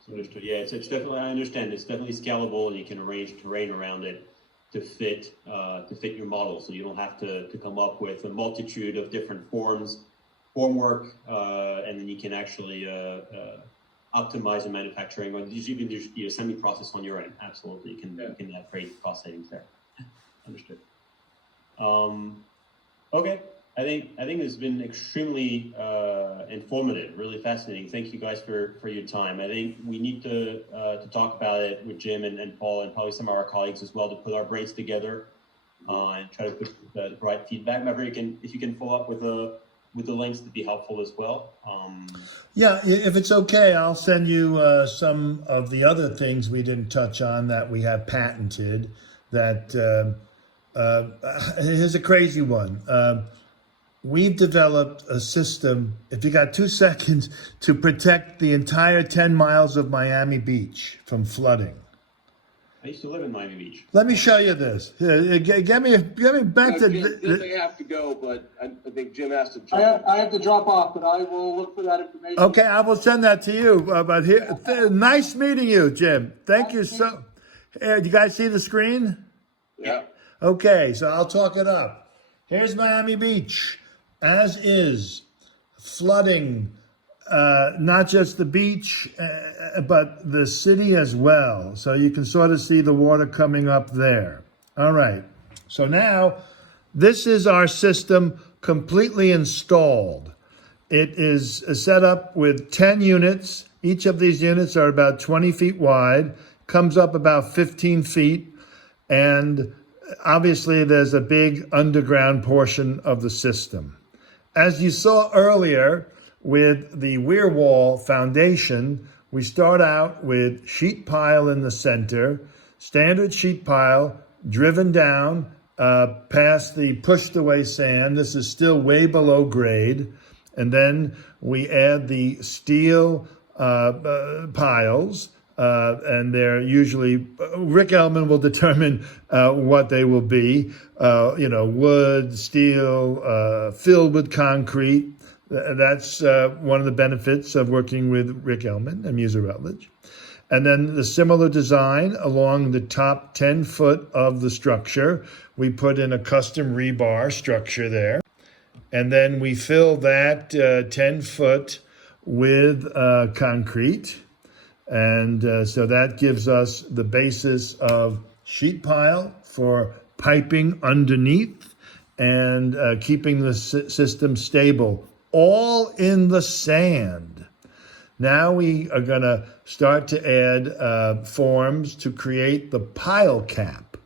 So understood. Yeah, it's definitely, I understand, it's definitely scalable, and you can arrange terrain around it to fit your model. So you don't have to come up with a multitude of different formwork, and then you can actually optimize the manufacturing, or you can do a semi-process on your end. Absolutely, you can have great cost savings there. Understood. Okay, I think it's been extremely informative, really fascinating. Thank you guys for your time. I think we need to talk about it with Jim and Paul and probably some of our colleagues as well, to put our brains together and try to put the right feedback. Maverick, if you can follow up with the links, to be helpful as well. Yeah, if it's okay, I'll send you some of the other things we didn't touch on that we have patented. That here's a crazy one. We've developed a system, if you got 2 seconds, to protect the entire 10 miles of Miami Beach from flooding. I used to live in Miami Beach. Let me show you this. Get me back to. Jim may have to go, but I think Jim has to jump. I have to drop off, but I will look for that information. Okay, I will send that to you. But here, nice meeting you, Jim. Thank you so. Do you guys see the screen? Yeah. Okay, so I'll talk it up. Here's Miami Beach, as is, flooding, not just the beach, but the city as well. So you can sort of see the water coming up there. All right, so now this is our system completely installed. It is set up with 10 units. Each of these units are about 20 feet wide, comes up about 15 feet, and obviously there's a big underground portion of the system. As you saw earlier with the weir wall foundation, we start out with sheet pile in the center, standard sheet pile driven down past the pushed away sand. This is still way below grade. And then we add the steel piles, and they're usually, Rick Ellman will determine what they will be, wood, steel, filled with concrete. That's one of the benefits of working with Rick Ellman and Muser Rutledge. And then the similar design along the top 10 foot of the structure. We put in a custom rebar structure there. And then we fill that 10 foot with concrete. And so that gives us the basis of sheet pile for piping underneath and keeping the system stable, all in the sand. Now we are going to start to add forms to create the pile cap.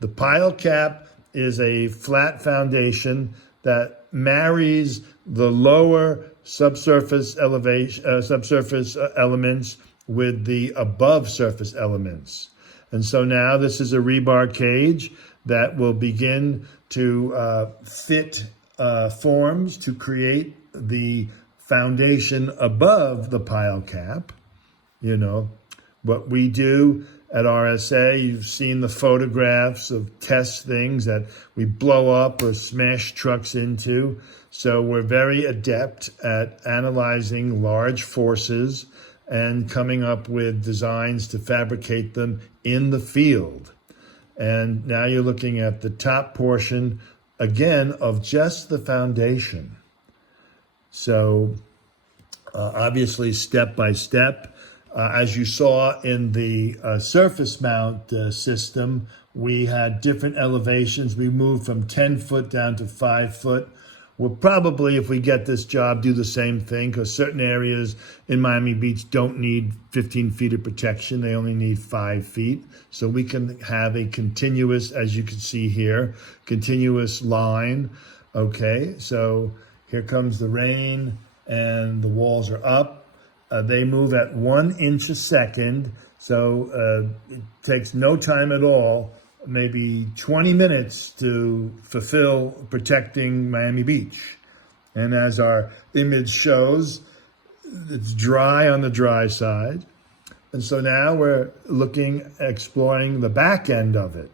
The pile cap is a flat foundation that marries the lower subsurface elevation, subsurface elements with the above surface elements. And so now this is a rebar cage that will begin to fit forms to create the foundation above the pile cap. You know, what we do at RSA, you've seen the photographs of test things that we blow up or smash trucks into. So we're very adept at analyzing large forces and coming up with designs to fabricate them in the field. And now you're looking at the top portion, again, of just the foundation. So obviously, step by step, as you saw in the surface mount system, we had different elevations. We moved from 10 foot down to 5 foot. We'll probably, if we get this job, do the same thing, because certain areas in Miami Beach don't need 15 feet of protection. They only need 5 feet. So we can have a continuous, as you can see here, continuous line. Okay, so here comes the rain and the walls are up. They move at 1 inch a second. So it takes no time at all, maybe 20 minutes to fulfill protecting Miami Beach. And as our image shows, it's dry on the dry side. And so now we're exploring the back end of it.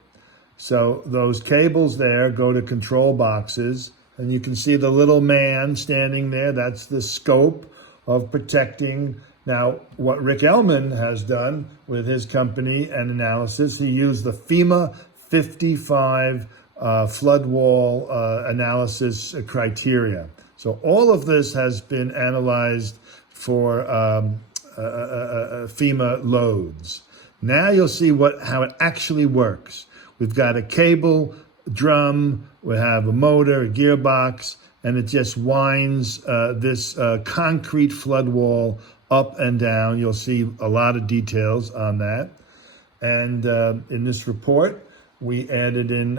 So those cables there go to control boxes, and you can see the little man standing there. That's the scope of protecting. Now, what Rick Ellman has done with his company and analysis, he used the FEMA 55 flood wall analysis criteria. So all of this has been analyzed for FEMA loads. Now you'll see how it actually works. We've got a cable, drum, we have a motor, a gearbox, and it just winds this concrete flood wall up and down. You'll see a lot of details on that. And in this report, we added in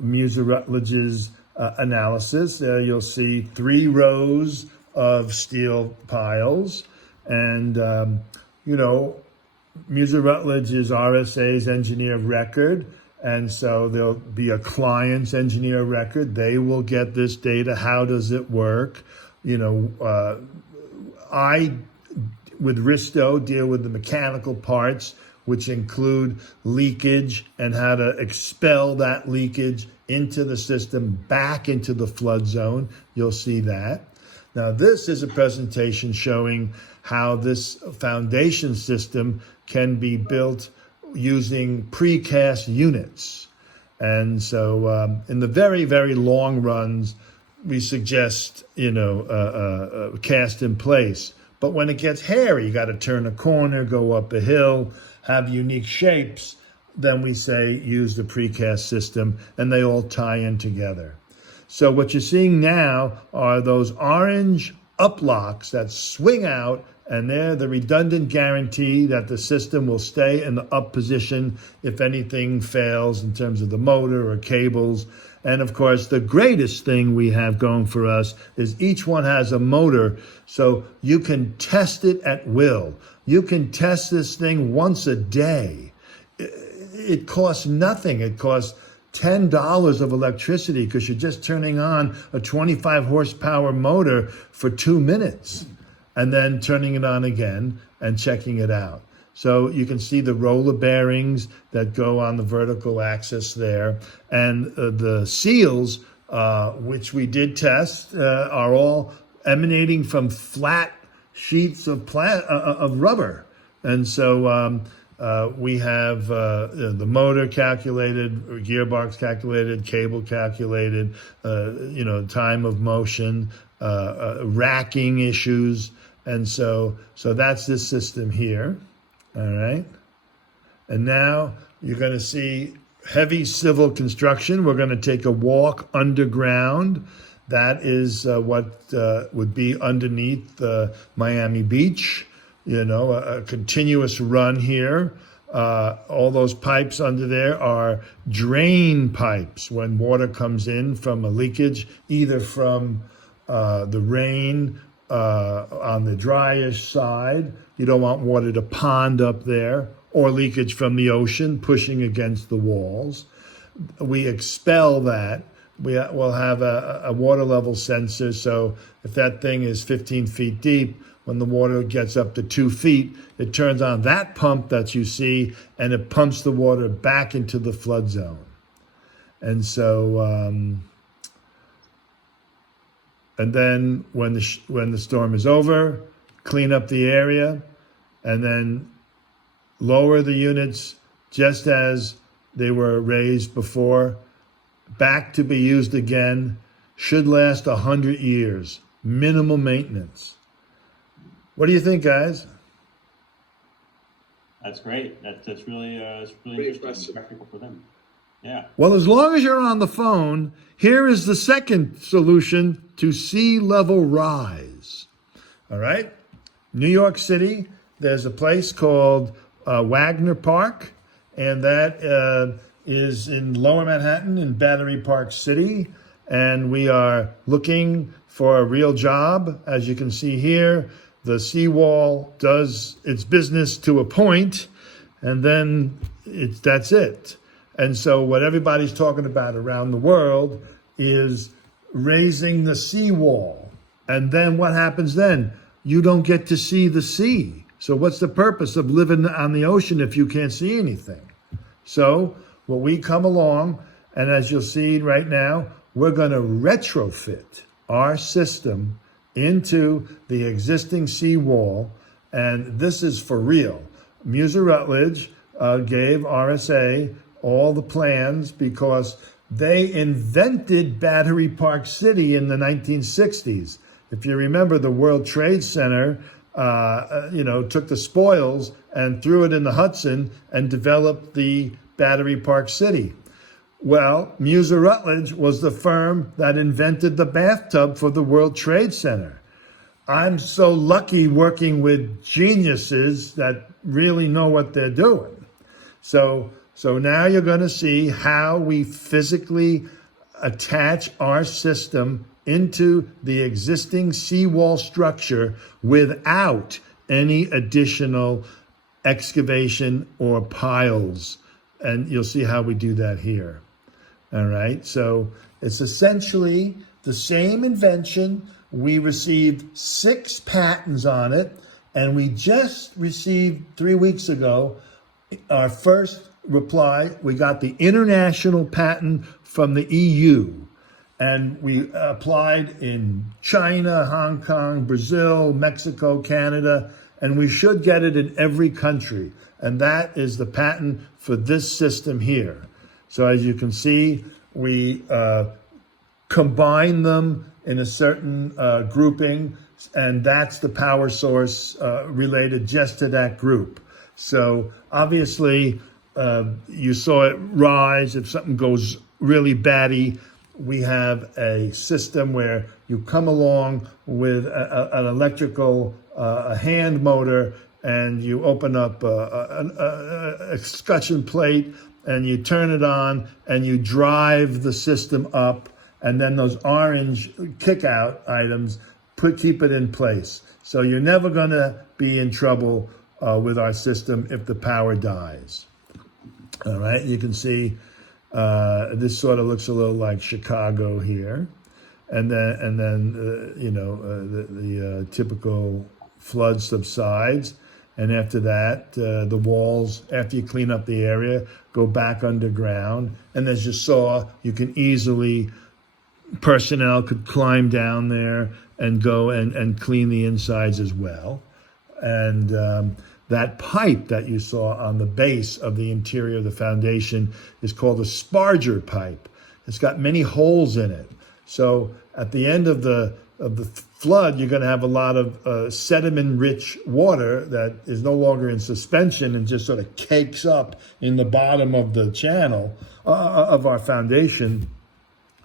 Muser Rutledge's analysis. You'll see 3 rows of steel piles. And, you know, Muser Rutledge is RSA's engineer of record. And so there'll be a client's engineer of record. They will get this data. How does it work? You know, I, with Risto, deal with the mechanical parts, which include leakage and how to expel that leakage into the system, back into the flood zone. You'll see that. Now, this is a presentation showing how this foundation system can be built using precast units. And so in the very, very long runs, we suggest, you know, cast in place. But when it gets hairy, you got to turn a corner, go up a hill, have unique shapes, then we say use the precast system, and they all tie in together. So what you're seeing now are those orange up locks that swing out, and they're the redundant guarantee that the system will stay in the up position if anything fails in terms of the motor or cables. And of course, the greatest thing we have going for us is each one has a motor, so you can test it at will. You can test this thing once a day. It costs nothing. It costs $10 of electricity because you're just turning on a 25 horsepower motor for 2 minutes and then turning it on again and checking it out. So you can see the roller bearings that go on the vertical axis there. And the seals, which we did test, are all emanating from flat sheets of rubber. And so we have the motor calculated, gearbox calculated, cable calculated, you know, time of motion, racking issues. And so that's this system here. All right. And now you're going to see heavy civil construction. We're going to take a walk underground. That is what would be underneath Miami Beach. You know, a continuous run here. All those pipes under there are drain pipes when water comes in from a leakage, either from the rain on the dryish side. You don't want water to pond up there or leakage from the ocean pushing against the walls. We expel that. We'll have a water level sensor. So if that thing is 15 feet deep, when the water gets up to 2 feet, it turns on that pump that you see, and it pumps the water back into the flood zone. And so, and then when the storm is over, clean up the area, and then lower the units just as they were raised before, back to be used again. Should last 100 years. Minimal maintenance. What do you think, guys? That's great. That's really Pretty interesting, impressive. practical for them. Yeah. Well, as long as you're on the phone, here is the second solution to sea level rise. All right? New York City, there's a place called Wagner Park, and that is in Lower Manhattan in Battery Park City. And we are looking for a real job. As you can see here, the seawall does its business to a point, and then that's it. And so what everybody's talking about around the world is raising the seawall. And then what happens then? You don't get to see the sea. So what's the purpose of living on the ocean if you can't see anything? So when we come along, and as you'll see right now, we're going to retrofit our system into the existing seawall, and this is for real. Muser Rutledge gave RSA all the plans because they invented Battery Park City in the 1960s. If you remember, the World Trade Center, took the spoils and threw it in the Hudson and developed the Battery Park City. Well, Muser Rutledge was the firm that invented the bathtub for the World Trade Center. I'm so lucky working with geniuses that really know what they're doing. So now you're going to see how we physically attach our system into the existing seawall structure without any additional excavation or piles. And you'll see how we do that here. All right, so it's essentially the same invention. We received 6 patents on it, and we just received 3 weeks ago our first reply. We got the international patent from the EU, and we applied in China, Hong Kong, Brazil, Mexico, Canada, and we should get it in every country. And that is the patent for this system here. So as you can see, we combine them in a certain grouping, and that's the power source related just to that group. So obviously, you saw it rise. If something goes really batty, we have a system where you come along with an electrical hand motor, and you open up a escutcheon plate, and you turn it on, and you drive the system up, and then those orange kick-out items keep it in place. So you're never going to be in trouble with our system if the power dies. All right, you can see this sort of looks a little like Chicago here, and then the typical flood subsides. And after that, the walls, after you clean up the area, go back underground. And as you saw, you can easily, personnel could climb down there and go and clean the insides as well. And that pipe that you saw on the base of the interior of the foundation is called a sparger pipe. It's got many holes in it. So at the end of the flood, you're going to have a lot of sediment-rich water that is no longer in suspension and just sort of cakes up in the bottom of the channel of our foundation.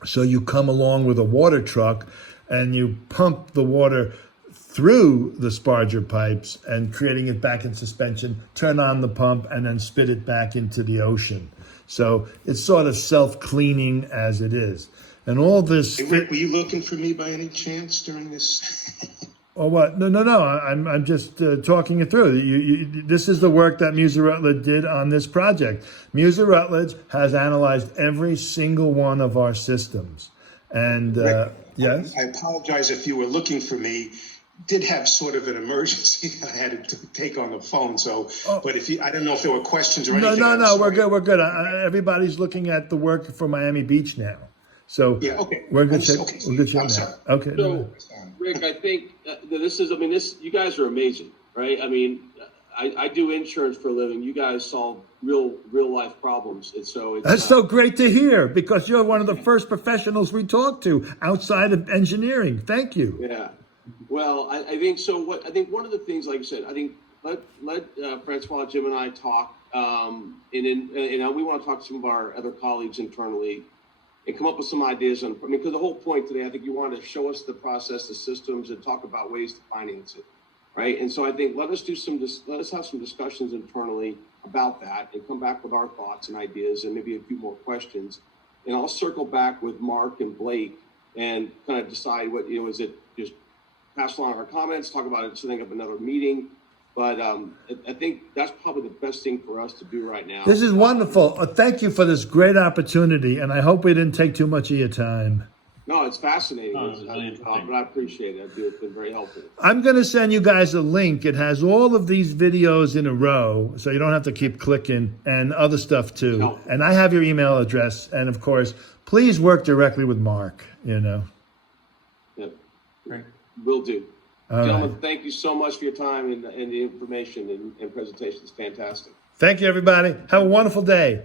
So you come along with a water truck and you pump the water through the sparger pipes and creating it back in suspension, turn on the pump, and then spit it back into the ocean. So it's sort of self-cleaning as it is. And all this... Hey, Rick, were you looking for me by any chance during this? Or what? No. I'm just talking it through. This is the work that Muser Rutledge did on this project. Muser Rutledge has analyzed every single one of our systems. And yes, I apologize if you were looking for me. Did have sort of an emergency that I had to take on the phone. So, but if you, I don't know if there were questions or anything. no. I'm We're sorry. good. We're good. Everybody's looking at the work for Miami Beach now. So Yeah, okay. we're in good shape. Okay, We're in good shape I'm now. sorry. Okay. So, Rick, I think that this is, I mean, you guys are amazing, right? I mean, I do insurance for a living. You guys solve real life problems. And so it's, That's so great to hear because you're one of the first professionals we talk to outside of engineering. Thank you. yeah. Well, I think so. I think one of the things, like I said, I think let Francois, Jim, and I talk, and then we want to talk to some of our other colleagues internally, and come up with some ideas on. I mean, because the whole point today, I think you wanted to show us the process, the systems, and talk about ways to finance it, right? And so I think let us have some discussions internally about that, and come back with our thoughts and ideas, and maybe a few more questions, and I'll circle back with Mark and Blake and kind of decide what, is it just pass along our comments, talk about it, setting up another meeting. But I think that's probably the best thing for us to do right now. This is wonderful. Thank you for this great opportunity, and I hope we didn't take too much of your time. No, it's fascinating, No, it's really interesting. but I appreciate it. It's been very helpful. I'm going to send you guys a link. It has all of these videos in a row, so you don't have to keep clicking, and other stuff too. No. And I have your email address, and of course, please work directly with Mark. Yep. Great. Will do. All right. Gentlemen, thank you so much for your time and the information and presentation. It's fantastic. Thank you, everybody. Have a wonderful day.